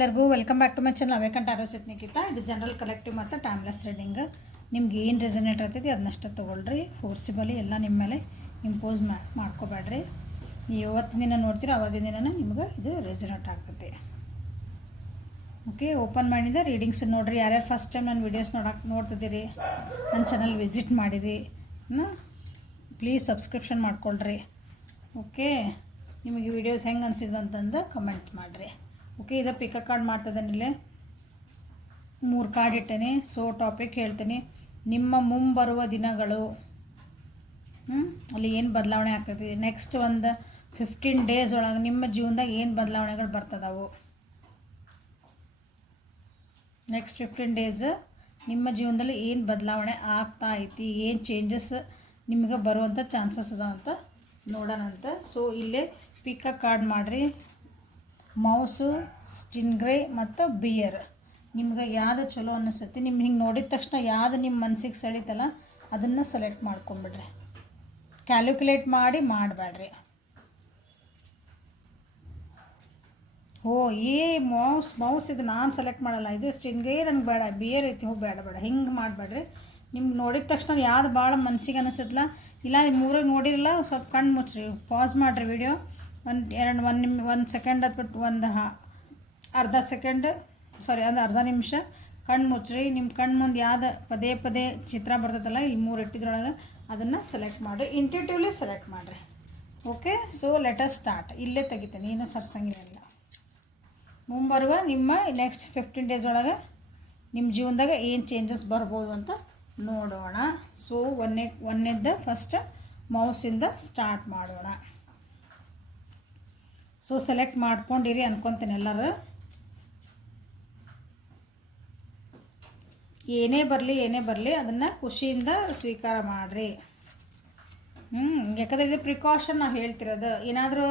ಎಲ್ಲರಿಗೂ welcome back to my channel awakened ಆರೋಸಿತ್ ನಿಖಿತಾ. ಇದು ಜನರಲ್ ಕಲೆಕ್ಟಿವ್ ಮತ್ತು ಟೈಮ್ಲೆಸ್ ರೀಡಿಂಗ್. ನಿಮ್ಗೆ ಏನು ರೆಸನೇಟ್ ಆಗ್ತೈತಿ ಅದನ್ನಷ್ಟು ತೊಗೊಳ್ರಿ. ಫೋರ್ಸಿಬಲಿ ಎಲ್ಲ ನಿಮ್ಮ ಮೇಲೆ ಇಂಪೋಸ್ ಮಾಡ್ಕೋಬೇಡ್ರಿ. ನೀವು ಯಾವತ್ತಿನ ದಿನ ನೋಡ್ತೀರೋ ಅವತ್ತಿನ ದಿನ ನಿಮ್ಗೆ ಇದು ರೆಸನೇಟ್ ಆಗ್ತೈತಿ. ಓಕೆ, ಓಪನ್ ಮಾಡಿದ ರೀಡಿಂಗ್ಸ್ ನೋಡಿರಿ. ಯಾರ್ಯಾರು ಫಸ್ಟ್ ಟೈಮ್ ನನ್ನ ವೀಡಿಯೋಸ್ ನೋಡ್ತಿದ್ದೀರಿ, ನನ್ನ ಚಾನಲ್ ವಿಸಿಟ್ ಮಾಡಿರಿ, ಪ್ಲೀಸ್ ಸಬ್ಸ್ಕ್ರಿಪ್ಷನ್ ಮಾಡ್ಕೊಳ್ರಿ. ಓಕೆ, ನಿಮಗೆ ವೀಡಿಯೋಸ್ ಹೆಂಗೆ ಅನಿಸಿದ್ದು ಅಂತಂದು ಕಮೆಂಟ್ ಮಾಡಿರಿ. ಓಕೆ, ಇದು ಪಿಕಪ್ ಕಾರ್ಡ್ ಮಾಡ್ತದೇನಿಲ್ಲ, 3 ಕಾರ್ಡ್ ಇಟ್ಟೇನೆ. ಸೊ ಟಾಪಿಕ್ ಹೇಳ್ತೀನಿ, ನಿಮ್ಮ ಮುಂಬರುವ ದಿನಗಳು, ಅಲ್ಲಿ ಏನು ಬದಲಾವಣೆ ಆಗ್ತೈತಿ. ನೆಕ್ಸ್ಟ್ ಒಂದು 15 ಡೇಸ್ ಒಳಗೆ ನಿಮ್ಮ ಜೀವನದಾಗ ಏನು ಬದಲಾವಣೆಗಳು ಬರ್ತದವು. ನೆಕ್ಸ್ಟ್ 15 ಡೇಸ್ ನಿಮ್ಮ ಜೀವನದಲ್ಲಿ ಏನು ಬದಲಾವಣೆ ಆಗ್ತಾ ಐತಿ, ಏನು ಚೇಂಜಸ್ ನಿಮಗೆ ಬರುವಂಥ ಚಾನ್ಸಸ್ ಅದ ಅಂತ ನೋಡೋಣಂತ. ಸೊ ಇಲ್ಲೇ ಪಿಕಪ್ ಕಾರ್ಡ್ ಮಾಡಿರಿ. ಮೌಸು, ಸ್ಟಿಂಗ್ರೇ ಮತ್ತು ಬಿಯರ್. ನಿಮ್ಗೆ ಯಾವುದು ಚಲೋ ಅನ್ನಿಸ್ತೈತಿ, ನಿಮ್ಗೆ ಹಿಂಗೆ ನೋಡಿದ ತಕ್ಷಣ ಯಾವುದು ನಿಮ್ಮ ಮನಸ್ಸಿಗೆ ಸೆಳೀತಲ್ಲ ಅದನ್ನು ಸೆಲೆಕ್ಟ್ ಮಾಡ್ಕೊಂಬಿಡ್ರಿ. ಕ್ಯಾಲ್ಕುಲೇಟ್ ಮಾಡಬೇಡ್ರಿ. ಮೌಸ್ ಇದು ನಾನು ಸೆಲೆಕ್ಟ್ ಮಾಡಲ್ಲ. ಇದು ಸ್ಟಿಂಗ್ರೇ ನನಗೆ ಬೇಡ, ಬಿಯರ್ ಐತಿ ಹೋಗಿ ಬೇಡ ಹಿಂಗೆ ಮಾಡಬೇಡ್ರಿ. ನಿಮ್ಗೆ ನೋಡಿದ ತಕ್ಷಣ ಯಾವ್ದು ಭಾಳ ಮನಸ್ಸಿಗೆ ಅನ್ನಿಸ್ತಲ್ಲ, ಇಲ್ಲ 3 ನೋಡಿರಲ್ಲ, ಸ್ವಲ್ಪ ಕಣ್ಣು ಮುಚ್ಚ್ರಿ, ಪಾಸ್ ಮಾಡಿರಿ ವಿಡಿಯೋ. 1 ಸೆಕೆಂಡ್ ಅಥವಾ ಅರ್ಧ ಸೆಕೆಂಡ್, ಒಂದು ಅರ್ಧ ನಿಮಿಷ ಕಣ್ಣು ಮುಚ್ಚ್ರಿ. ನಿಮ್ಮ ಕಣ್ಣು ಮುಂದೆ ಯಾವ್ದು ಪದೇ ಪದೇ ಚಿತ್ರ ಬರ್ತದಲ್ಲ, ಇಲ್ಲಿ 3 ಇಟ್ಟಿದ್ರೊಳಗೆ ಅದನ್ನು ಸೆಲೆಕ್ಟ್ ಮಾಡಿರಿ. ಇಂಟ್ಯೂಟಿವ್ಲಿ ಸೆಲೆಕ್ಟ್ ಮಾಡಿರಿ. Okay, so let us start. ಇಲ್ಲೇ ತೆಗಿತೇನೆ, ಏನೂ ಸರ್ಸಂಗಿಲ್ಲ. ಮುಂಬರುವ ನಿಮ್ಮ ನೆಕ್ಸ್ಟ್ 15 ಡೇಸ್ ಒಳಗೆ ನಿಮ್ಮ ಜೀವನದಾಗ ಏನು ಚೇಂಜಸ್ ಬರ್ಬೋದು ಅಂತ ನೋಡೋಣ. ಸೊ ಒಂದನೇದ್ದು ಫಸ್ಟ್ ಮೌಸಿಂದ ಸ್ಟಾರ್ಟ್ ಮಾಡೋಣ. ಸೊ ಸೆಲೆಕ್ಟ್ ಮಾಡ್ಕೊಂಡಿರಿ ಅನ್ಕೊತೀನಿ ಎಲ್ಲರೂ. ಏನೇ ಬರಲಿ ಅದನ್ನು ಖುಷಿಯಿಂದ ಸ್ವೀಕಾರ ಮಾಡಿರಿ. ಯಾಕಂದರೆ ಇದು ಪ್ರಿಕಾಷನ್ ನಾವು ಹೇಳ್ತಿರೋದು. ಏನಾದರೂ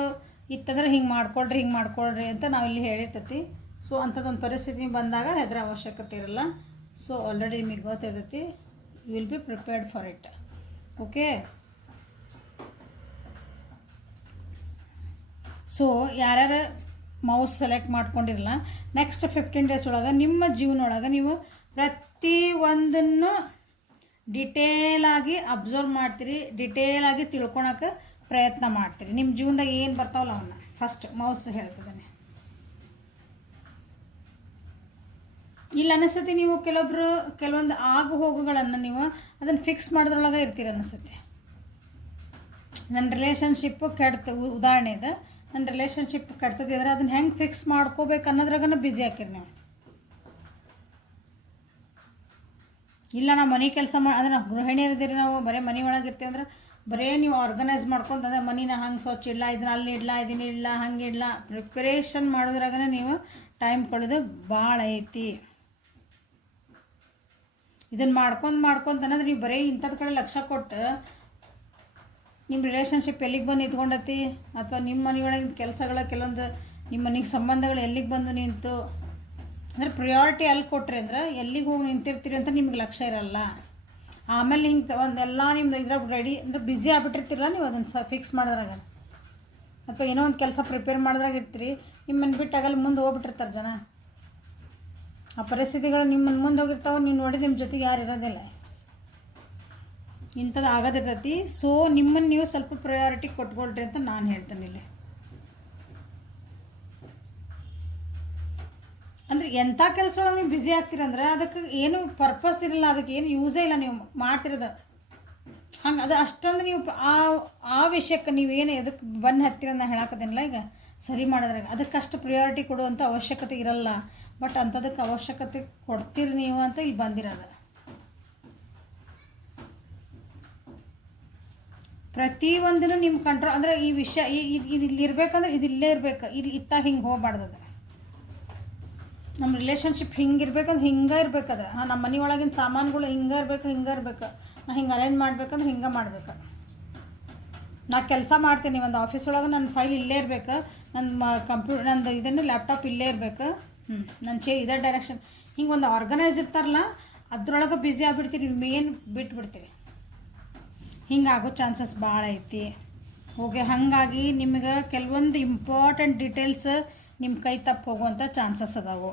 ಇತ್ತಂದ್ರೆ ಹಿಂಗೆ ಮಾಡ್ಕೊಳ್ರಿ ಅಂತ ನಾವಿಲ್ಲಿ ಹೇಳಿರ್ತೈತಿ. ಸೊ ಅಂಥದ್ದೊಂದು ಪರಿಸ್ಥಿತಿ ಬಂದಾಗ ಹೆದರ ಅವಶ್ಯಕತೆ ಇರಲ್ಲ. ಸೊ ಆಲ್ರೆಡಿ ನಿಮಗೆ ಗೊತ್ತಿರ್ತೈತಿ, you will be prepared for it. Okay, so ಯಾರ್ಯಾರು ಮೌಸ್ ಸೆಲೆಕ್ಟ್ ಮಾಡ್ಕೊಂಡಿರಲ್ಲ, ನೆಕ್ಸ್ಟ್ 15 ಡೇಸ್ ಒಳಗೆ ನಿಮ್ಮ ಜೀವನ ಒಳಗೆ ನೀವು ಪ್ರತಿಯೊಂದನ್ನು ಡಿಟೇಲಾಗಿ ಅಬ್ಸರ್ವ್ ಮಾಡ್ತೀರಿ, ಡಿಟೇಲಾಗಿ ತಿಳ್ಕೊಳಕ್ಕೆ ಪ್ರಯತ್ನ ಮಾಡ್ತೀರಿ. ನಿಮ್ಮ ಜೀವನದಾಗ ಏನು ಬರ್ತಾವಲ್ಲ ಅವನ್ನ ಫಸ್ಟ್ ಮೌಸ್ ಹೇಳ್ತದೇನೆ. ಇಲ್ಲಿ ಅನಿಸ್ತತಿ ನೀವು ಕೆಲವೊಂದು ಆಗು ಹೋಗುಗಳನ್ನು ನೀವು ಅದನ್ನು ಫಿಕ್ಸ್ ಮಾಡೋದ್ರೊಳಗೆ ಇರ್ತೀರಿ ಅನಿಸುತ್ತೆ. ನನ್ನ ರಿಲೇಷನ್ಶಿಪ್ಪು ಉದಾಹರಣೆ ಇದೆ. ನನ್ನ ರಿಲೇಷನ್ಶಿಪ್ ಕೆಡ್ತದಿದ್ರೆ ಅದನ್ನು ಹೆಂಗೆ ಫಿಕ್ಸ್ ಮಾಡ್ಕೋಬೇಕು ಅನ್ನೋದ್ರಾಗನ ಬ್ಯುಸಿ ಹಾಕಿರಿ ನೀವು. ಇಲ್ಲ ನಾವು ಮನೆ ಕೆಲಸ ಅಂದರೆ ನಾವು ಗೃಹಿಣಿಯರಿದ್ದೀರಿ, ನಾವು ಬರೀ ಮನೆ ಒಳಗಿರ್ತೀವಿ ಅಂದ್ರೆ ಬರೀ ನೀವು ಆರ್ಗನೈಸ್ ಮಾಡ್ಕೊಂಡು ಅಂದರೆ ಮನಿನ ಹಂಗೆ ಸ್ವಚ್ಛ ಇಡಲ್ಲ, ಇದನ್ನ ಅಲ್ಲಿ ಇಡಲ್ಲ, ಇದನ್ನ ಇಡಲ್ಲ, ಹಂಗೆ ಇಡಲ್ಲ, ಪ್ರಿಪ್ರೇಷನ್ ಮಾಡೋದ್ರಾಗನೇ ನೀವು ಟೈಮ್ ಕಳೆದು ಭಾಳ ಐತಿ. ಇದನ್ನು ಮಾಡ್ಕೊಂಡು ಅನ್ನೋದು ನೀವು ಬರೀ ಇಂಥದ್ದು ಕಡೆ ಲಕ್ಷ್ಯ ಕೊಟ್ಟು ನಿಮ್ಮ ರಿಲೇಷನ್ಶಿಪ್ ಎಲ್ಲಿಗೆ ಬಂದು ನಿಂತ್ಕೊಂಡೈತಿ, ಅಥವಾ ನಿಮ್ಮ ಮನೆಯೊಳಗಿನ ಕೆಲಸಗಳ ಕೆಲವೊಂದು ನಿಮ್ಮ ಮನೆಗೆ ಸಂಬಂಧಗಳು ಎಲ್ಲಿಗೆ ಬಂದು ನಿಂತು ಅಂದರೆ ಪ್ರಿಯಾರಿಟಿ ಅಲ್ಲಿ ಕೊಟ್ರಿ ಅಂದ್ರೆ ಎಲ್ಲಿಗೆ ಹೋಗಿ ನಿಂತಿರ್ತೀರಿ ಅಂತ ನಿಮ್ಗೆ ಲಕ್ಷ್ಯ ಇರಲ್ಲ. ಆಮೇಲೆ ಹಿಂಗೆ ಒಂದೆಲ್ಲ ನಿಮ್ದು ಇದ್ರಾಗ ರೆಡಿ ಅಂದರೆ ಬ್ಯುಸಿ ಆಗ್ಬಿಟ್ಟಿರ್ತೀರಲ್ಲ ನೀವು ಅದನ್ನು ಫಿಕ್ಸ್ ಮಾಡೋದ್ರಾಗ, ಅಥವಾ ಏನೋ ಒಂದು ಕೆಲಸ ಪ್ರಿಪೇರ್ ಮಾಡೋದ್ರಾಗ ಇರ್ತೀರಿ. ನಿಮ್ಮನ್ನು ಬಿಟ್ಟು ಆಗಲ್ಲ ಮುಂದೆ ಹೋಗ್ಬಿಟ್ಟಿರ್ತಾರೆ ಜನ. ಆ ಪರಿಸ್ಥಿತಿಗಳು ನಿಮ್ಮನ್ನು ಮುಂದೆ ಹೋಗಿರ್ತಾವೆ, ನೀವು ನೋಡಿ ನಿಮ್ಮ ಜೊತೆಗೆ ಯಾರು ಇರೋದಿಲ್ಲ, ಇಂಥದ್ದು ಆಗೋದಿರ್ತೈತಿ. ಸೊ ನಿಮ್ಮನ್ನು ನೀವು ಸ್ವಲ್ಪ ಪ್ರಯಾರಿಟಿ ಕೊಟ್ಕೊಳ್ರಿ ಅಂತ ನಾನು ಹೇಳ್ತೇನೆ ಇಲ್ಲಿ. ಅಂದರೆ ಎಂಥ ಕೆಲಸ ಒಳಗೆ ನೀವು ಬ್ಯುಸಿ ಆಗ್ತೀರಂದ್ರೆ ಅದಕ್ಕೆ ಏನು ಪರ್ಪಸ್ ಇರಲ್ಲ, ಅದಕ್ಕೆ ಏನು ಯೂಸೇ ಇಲ್ಲ ನೀವು ಮಾಡ್ತಿರೋದು. ಹಂಗೆ ಅದು ಅಷ್ಟೊಂದು ನೀವು ಆ ವಿಷಯಕ್ಕೆ ನೀವೇನು ಎದಕ್ಕೆ ಬಂದು ಹತ್ತಿರ ನಾನು ಹೇಳಕ್ಕದೇನಿಲ್ಲ. ಈಗ ಸರಿ ಮಾಡೋದ್ರಾಗ ಅದಕ್ಕಷ್ಟು ಪ್ರಿಯಾರಿಟಿ ಕೊಡುವಂಥ ಅವಶ್ಯಕತೆ ಇರಲ್ಲ. ಬಟ್ ಅಂಥದಕ್ಕೆ ಅವಶ್ಯಕತೆ ಕೊಡ್ತೀರಿ ನೀವು ಅಂತ ಇಲ್ಲಿ ಬಂದಿರೋದು. ಪ್ರತಿಯೊಂದನ್ನು ನಿಮ್ಮ ಕಂಟ್ರೋಲ್ ಅಂದರೆ ಈ ವಿಷಯ ಇದು ಇಲ್ಲಿ ಇರಬೇಕಂದ್ರೆ ಇದು ಇಲ್ಲೇ ಇರಬೇಕು, ಇಲ್ಲಿ ಹಿಂಗೆ ಹೋಗ್ಬಾರ್ದದ. ನಮ್ಮ ರಿಲೇಷನ್ಶಿಪ್ ಹಿಂಗೆ ಇರ್ಬೇಕಂದ್ರೆ ಹಿಂಗೆ ಇರ್ಬೇಕದ. ನಮ್ಮ ಮನೆ ಒಳಗಿನ ಸಾಮಾನುಗಳು ಹಿಂಗೆ ಇರ್ಬೇಕು. ನಾ ಹಿಂಗೆ ಅರೇಂಜ್ ಮಾಡ್ಬೇಕಂದ್ರೆ ಹಿಂಗೆ ಮಾಡ್ಬೇಕು. ನಾ ಕೆಲಸ ಮಾಡ್ತೀನಿ ಒಂದು ಆಫೀಸ್ ಒಳಗೆ, ನನ್ನ ಫೈಲ್ ಇಲ್ಲೇ ಇರಬೇಕು, ನನ್ನ ನಂದು ಇದನ್ನು ಲ್ಯಾಪ್ಟಾಪ್ ಇಲ್ಲೇ ಇರಬೇಕು, ನನ್ನ ಇದೇ ಡೈರೆಕ್ಷನ್. ಹಿಂಗೆ ಒಂದು ಆರ್ಗನೈಸ್ ಇರ್ತಾರಲ್ಲ ಅದ್ರೊಳಗೆ ಬ್ಯುಸಿ ಆಗಿಬಿಡ್ತೀರಿ, ನೀವು ಮೇನ್ ಬಿಟ್ಬಿಡ್ತೀರಿ. ಹಿಂಗೆ ಆಗೋ ಚಾನ್ಸಸ್ ಭಾಳ ಐತಿ. ಓಕೆ, ಹಾಗಾಗಿ ನಿಮಗೆ ಕೆಲವೊಂದು ಇಂಪಾರ್ಟೆಂಟ್ ಡೀಟೇಲ್ಸ್ ನಿಮ್ಮ ಕೈ ತಪ್ಪು ಹೋಗುವಂಥ ಚಾನ್ಸಸ್ ಅದಾವು.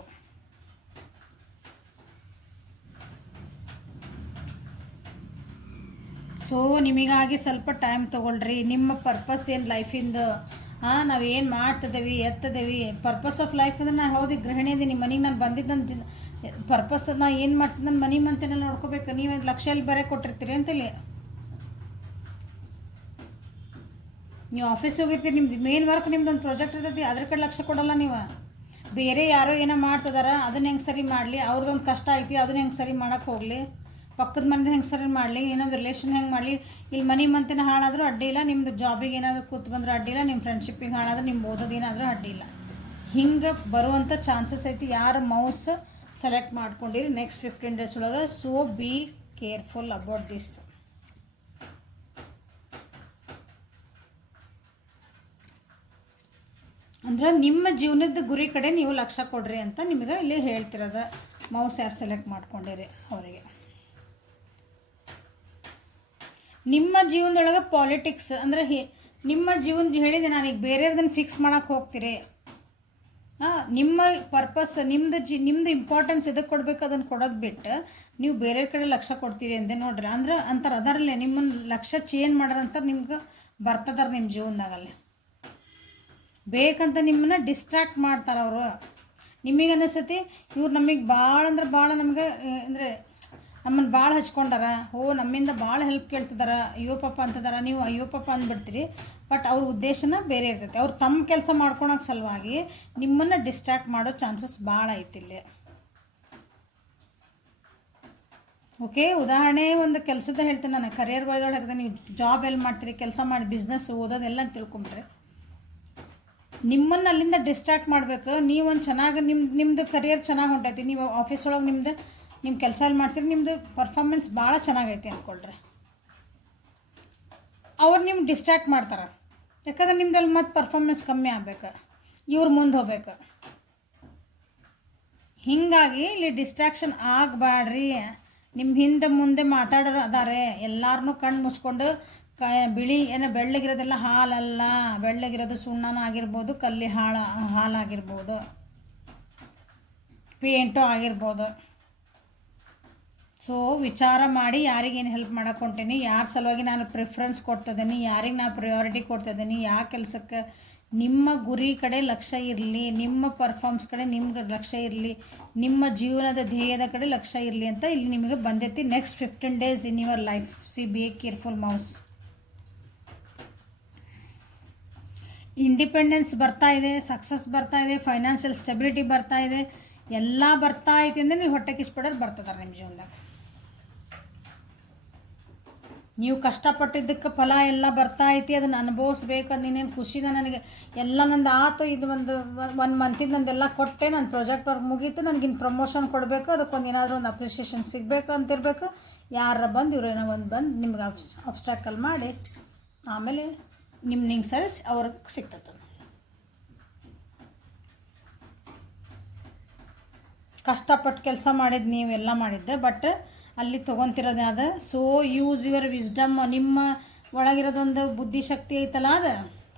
ಸೊ ನಿಮಗಾಗಿ ಸ್ವಲ್ಪ ಟೈಮ್ ತೊಗೊಳ್ರಿ. ನಿಮ್ಮ ಪರ್ಪಸ್ ಏನು ಲೈಫಿಂದು, ನಾವು ಏನು ಮಾಡ್ತಿದ್ದೇವೆ ಎತ್ತದೇವಿ ಪರ್ಪಸ್ ಆಫ್ ಲೈಫ್ ಅಂದ್ರೆ ನಾನು ಹೌದು ಗೃಹಿಣಿ ಇದೆ, ನಿಮ್ಮ ಮನೆಗೆ ನಾನು ಬಂದಿದ್ದು ನನ್ನ ಪರ್ಪಸ್ ನಾ ಏನು ಮಾಡ್ತೀನಿ, ನನ್ನ ಮನೆ ಮಂತೆಲ್ಲ ನೋಡ್ಕೋಬೇಕು. ನೀವು ಲಕ್ಷ ಎಲ್ಲಿ ಬರೀ ಕೊಟ್ಟಿರ್ತೀರಿ ಅಂತೇಳಿ ನೀವು ಆಫೀಸ್ ಹೋಗಿರ್ತೀರಿ, ನಿಮ್ದು ಮೇನ್ ವರ್ಕ್ ನಿಮ್ದು ಒಂದು ಪ್ರಾಜೆಕ್ಟ್ ಇರ್ತೈತಿ, ಅದ್ರ ಕಡೆ ಲಕ್ಷ ಕೊಡಲ್ಲ ನೀವು. ಬೇರೆ ಯಾರೋ ಏನೋ ಮಾಡ್ತಿದಾರ ಅದನ್ನ ಹೆಂಗೆ ಸರಿ ಮಾಡಲಿ, ಅವ್ರದ್ದೊಂದು ಕಷ್ಟ ಐತಿ ಅದನ್ನ ಹೆಂಗೆ ಸರಿ ಮಾಡೋಕ್ಕೆ ಹೋಗಲಿ, ಪಕ್ಕದ ಮನೇದು ಹೆಂಗೆ ಸರಿ ಮಾಡಲಿ, ಏನೊಂದು ರಿಲೇಷನ್ ಹೆಂಗೆ ಮಾಡಲಿ. ಇಲ್ಲಿ ಮನೆ ಮಂತಿನ ಹಾಳಾದರೂ ಅಡ್ಡಿ ಇಲ್ಲ, ನಿಮ್ಮದು ಜಾಬಿಗೆ ಏನಾದರೂ ಕೂತು ಬಂದರೂ ಅಡ್ಡಿ ಇಲ್ಲ, ನಿಮ್ಮ ಫ್ರೆಂಡ್ಶಿಪ್ಪಿಗೆ ಹಾಳಾದ್ರೆ ನಿಮ್ಮ ಓದೋದೇನಾದರೂ ಅಡ್ಡಿ ಇಲ್ಲ. ಹಿಂಗೆ ಬರುವಂಥ ಚಾನ್ಸಸ್ ಐತಿ. ಯಾರು ಮೌಸ್ ಸೆಲೆಕ್ಟ್ ಮಾಡ್ಕೊಂಡಿರಿ ನೆಕ್ಸ್ಟ್ 15 days ಒಳಗೆ. So be careful about this. ಅಂದ್ರೆ ನಿಮ್ಮ ಜೀವನದ ಗುರಿ ಕಡೆ ನೀವು ಲಕ್ಷ್ಯ ಕೊಡ್ರಿ ಅಂತ ನಿಮಗೆ ಇಲ್ಲಿ ಹೇಳ್ತಿರೋದು. ಮೌಸ್ ಯಾರು ಸೆಲೆಕ್ಟ್ ಮಾಡ್ಕೊಂಡಿರಿ ಅವರಿಗೆ. ನಿಮ್ಮ ಜೀವನದೊಳಗೆ ಪಾಲಿಟಿಕ್ಸ್ ಅಂದರೆ ನಿಮ್ಮ ಜೀವನ ಹೇಳಿದೆ ನಾನೀಗ ಬೇರೆಯವ್ರದನ್ನು ಫಿಕ್ಸ್ ಮಾಡೋಕ್ಕೆ ಹೋಗ್ತೀರಿ. ನಿಮ್ಮ ಪರ್ಪಸ್ ನಿಮ್ಮದು ಇಂಪಾರ್ಟೆನ್ಸ್ ಇದಕ್ಕೆ ಕೊಡಬೇಕು, ಅದನ್ನು ಕೊಡೋದು ಬಿಟ್ಟು ನೀವು ಬೇರೆಯವ್ರ ಕಡೆ ಲಕ್ಷ್ಯ ಕೊಡ್ತೀರಿ ಅಂದೆ ನೋಡ್ರಿ. ಅಂದ್ರೆ ಅಂತಾರೆ ಅದರಲ್ಲೇ ನಿಮ್ಮನ್ನು ಲಕ್ಷ್ಯ ಚೇಂಜ್ ಮಾಡೋರಂತ ನಿಮ್ಗೆ ಬರ್ತದಾರ ನಿಮ್ಮ ಜೀವನದಾಗಲ್ಲೇ. ಬೇಕಂತ ನಿಮ್ಮನ್ನ ಡಿಸ್ಟ್ರಾಕ್ಟ್ ಮಾಡ್ತಾರೆ ಅವರು. ನಿಮಗೆ ಅನಿಸ್ತೈತಿ ಇವ್ರು ನಮಗೆ ಭಾಳ ಅಂದ್ರೆ ಭಾಳ ನಮಗೆ ಅಂದರೆ ನಮ್ಮನ್ನು ಭಾಳ ಹಚ್ಕೊಂಡಾರ, ನಮ್ಮಿಂದ ಭಾಳ ಹೆಲ್ಪ್ ಕೇಳ್ತಿದಾರ, ಅಯ್ಯೋ ಪಾಪ ಅಂತದಾರ. ನೀವು ಅಯ್ಯೋ ಪಾಪ ಅಂದ್ಬಿಡ್ತೀರಿ. ಬಟ್ ಅವ್ರ ಉದ್ದೇಶನ ಬೇರೆ ಇರ್ತೈತೆ. ಅವ್ರು ತಮ್ಮ ಕೆಲಸ ಮಾಡ್ಕೊಳಕ್ಕೆ ಸಲುವಾಗಿ ನಿಮ್ಮನ್ನು ಡಿಸ್ಟ್ರಾಕ್ಟ್ ಮಾಡೋ ಚಾನ್ಸಸ್ ಭಾಳ ಐತಿ ಇಲ್ಲಿ. ಓಕೆ, ಉದಾಹರಣೆ ಒಂದು ಕೆಲಸದ ಹೇಳ್ತೀನಿ ನಾನು. ಕರಿಯರ್ ಒಳಗೆ ನೀವು ಜಾಬ್ ಎಲ್ಲಿ ಮಾಡ್ತೀರಿ, ಕೆಲಸ ಮಾಡಿ, ಬಿಸ್ನೆಸ್ ಓದೋದೆಲ್ಲ ತಿಳ್ಕೊಂಡ್ರೆ ನಿಮ್ಮನ್ನು ಅಲ್ಲಿಂದ ಡಿಸ್ಟ್ರಾಕ್ಟ್ ಮಾಡಬೇಕು. ನೀವೊಂದು ಚೆನ್ನಾಗಿ ನಿಮ್ಮದು ಕರಿಯರ್ ಚೆನ್ನಾಗಿ ಹೊಂಟೈತಿ, ನೀವು ಆಫೀಸ್ ಒಳಗೆ ನಿಮ್ಮ ಕೆಲಸ ಅಲ್ಲಿ ಮಾಡ್ತೀರಿ, ನಿಮ್ಮದು ಪರ್ಫಾರ್ಮೆನ್ಸ್ ಭಾಳ ಚೆನ್ನಾಗೈತಿ ಅಂದ್ಕೊಳ್ರಿ. ಅವ್ರು ನಿಮ್ಗೆ ಡಿಸ್ಟ್ರಾಕ್ಟ್ ಮಾಡ್ತಾರೆ. ಯಾಕಂದ್ರೆ ನಿಮ್ದಲ್ಲಿ ಮತ್ತೆ ಪರ್ಫಾರ್ಮೆನ್ಸ್ ಕಮ್ಮಿ ಆಗಬೇಕು, ಇವ್ರು ಮುಂದೆ ಹೋಗ್ಬೇಕು. ಹೀಗಾಗಿ ಇಲ್ಲಿ ಡಿಸ್ಟ್ರಾಕ್ಷನ್ ಆಗಬೇಡ್ರಿ. ನಿಮ್ಮ ಹಿಂದೆ ಮುಂದೆ ಮಾತಾಡೋರು ಅದಾರೆ, ಎಲ್ಲರನ್ನೂ ಕಣ್ಣು ಮುಚ್ಕೊಂಡು ಬಿಳಿ ಬೆಳ್ಳಗಿರೋದೆಲ್ಲ ಹಾಲಲ್ಲ, ಬೆಳ್ಳಗಿರೋದು ಸುಣ್ಣನೂ ಆಗಿರ್ಬೋದು, ಕಲ್ಲಿ ಹಾಲಾಗಿರ್ಬೋದು, ಪೇಂಟು ಆಗಿರ್ಬೋದು. ಸೊ ವಿಚಾರ ಮಾಡಿ ಯಾರಿಗೇನು ಹೆಲ್ಪ್ ಮಾಡೋಕೆ ಹೊಂಟೀನಿ, ಯಾರ ಸಲುವಾಗಿ ನಾನು ಪ್ರಿಫರೆನ್ಸ್ ಕೊಡ್ತಿದ್ದೀನಿ, ಯಾರಿಗೆ ನಾನು ಪ್ರಯಾರಿಟಿ ಕೊಡ್ತಿದ್ದೀನಿ, ಯಾವ ಕೆಲಸಕ್ಕೆ. ನಿಮ್ಮ ಗುರಿ ಕಡೆ ಲಕ್ಷ್ಯ ಇರಲಿ, ನಿಮ್ಮ ಪರ್ಫಾರ್ಮೆನ್ಸ್ ಕಡೆ ನಿಮ್ಗೆ ಲಕ್ಷ್ಯ ಇರಲಿ, ನಿಮ್ಮ ಜೀವನದ ಧ್ಯೇಯದ ಕಡೆ ಲಕ್ಷ್ಯ ಇರಲಿ ಅಂತ ಇಲ್ಲಿ ನಿಮಗೆ ಬಂದೈತಿ. Next 15 days in your life. C be careful mouse. Independence ಬರ್ತಾ ಇದೆ, ಸಕ್ಸಸ್ ಬರ್ತಾ ಇದೆ, ಫೈನಾನ್ಷಿಯಲ್ ಸ್ಟೆಬಿಲಿಟಿ ಬರ್ತಾ ಇದೆ, ಎಲ್ಲ ಬರ್ತಾ ಐತಿ ಅಂದರೆ ನೀವು ಹೊಟ್ಟೆಗೆ ಇಷ್ಟಪಡೋರು ಬರ್ತದಾರೆ ನಿಮ್ಮ ಜೀವನದಾಗ. ನೀವು ಕಷ್ಟಪಟ್ಟಿದ್ದಕ್ಕೆ ಫಲ ಎಲ್ಲ ಬರ್ತಾ ಐತಿ, ಅದನ್ನು ಅನುಭವಿಸ್ಬೇಕು. ನೀನೇನು ಖುಷಿದ ನನಗೆ ಎಲ್ಲ ನಂದು ಆತು, ಇದು ಒಂದು ಮಂತಿದ್ದು ನಂದೆಲ್ಲ ಕೊಟ್ಟೆ, ನನ್ನ ಪ್ರಾಜೆಕ್ಟ್ ವರ್ಕ್ ಮುಗೀತು, ನನಗಿನ್ನು ಪ್ರಮೋಷನ್ ಕೊಡಬೇಕು, ಅದಕ್ಕೊಂದು ಏನಾದರೂ ಒಂದು ಅಪ್ರಿಷಿಯೇಷನ್ ಸಿಗಬೇಕು ಅಂತಿರಬೇಕು. ಯಾರ ಬಂದು ಇವರು ಏನೋ ಒಂದು ಬಂದು ನಿಮ್ಗೆ ಅಬ್ಸ್ಟ್ರಾಕಲ್ ಮಾಡಿ ಆಮೇಲೆ ನಿಂಗೆ ಸರಿಸಿ ಅವ್ರಿಗೆ ಸಿಗ್ತದೆ. ಕಷ್ಟಪಟ್ಟು ಕೆಲಸ ಮಾಡಿದ್ದು ನೀವೆಲ್ಲ ಮಾಡಿದ್ದೆ, ಬಟ್ ಅಲ್ಲಿ ತೊಗೊತಿರೋದು ಅದು. So use your wisdom. ನಿಮ್ಮ ಒಳಗಿರೋದೊಂದು ಬುದ್ಧಿಶಕ್ತಿ ಐತಲ್ಲ, ಅದು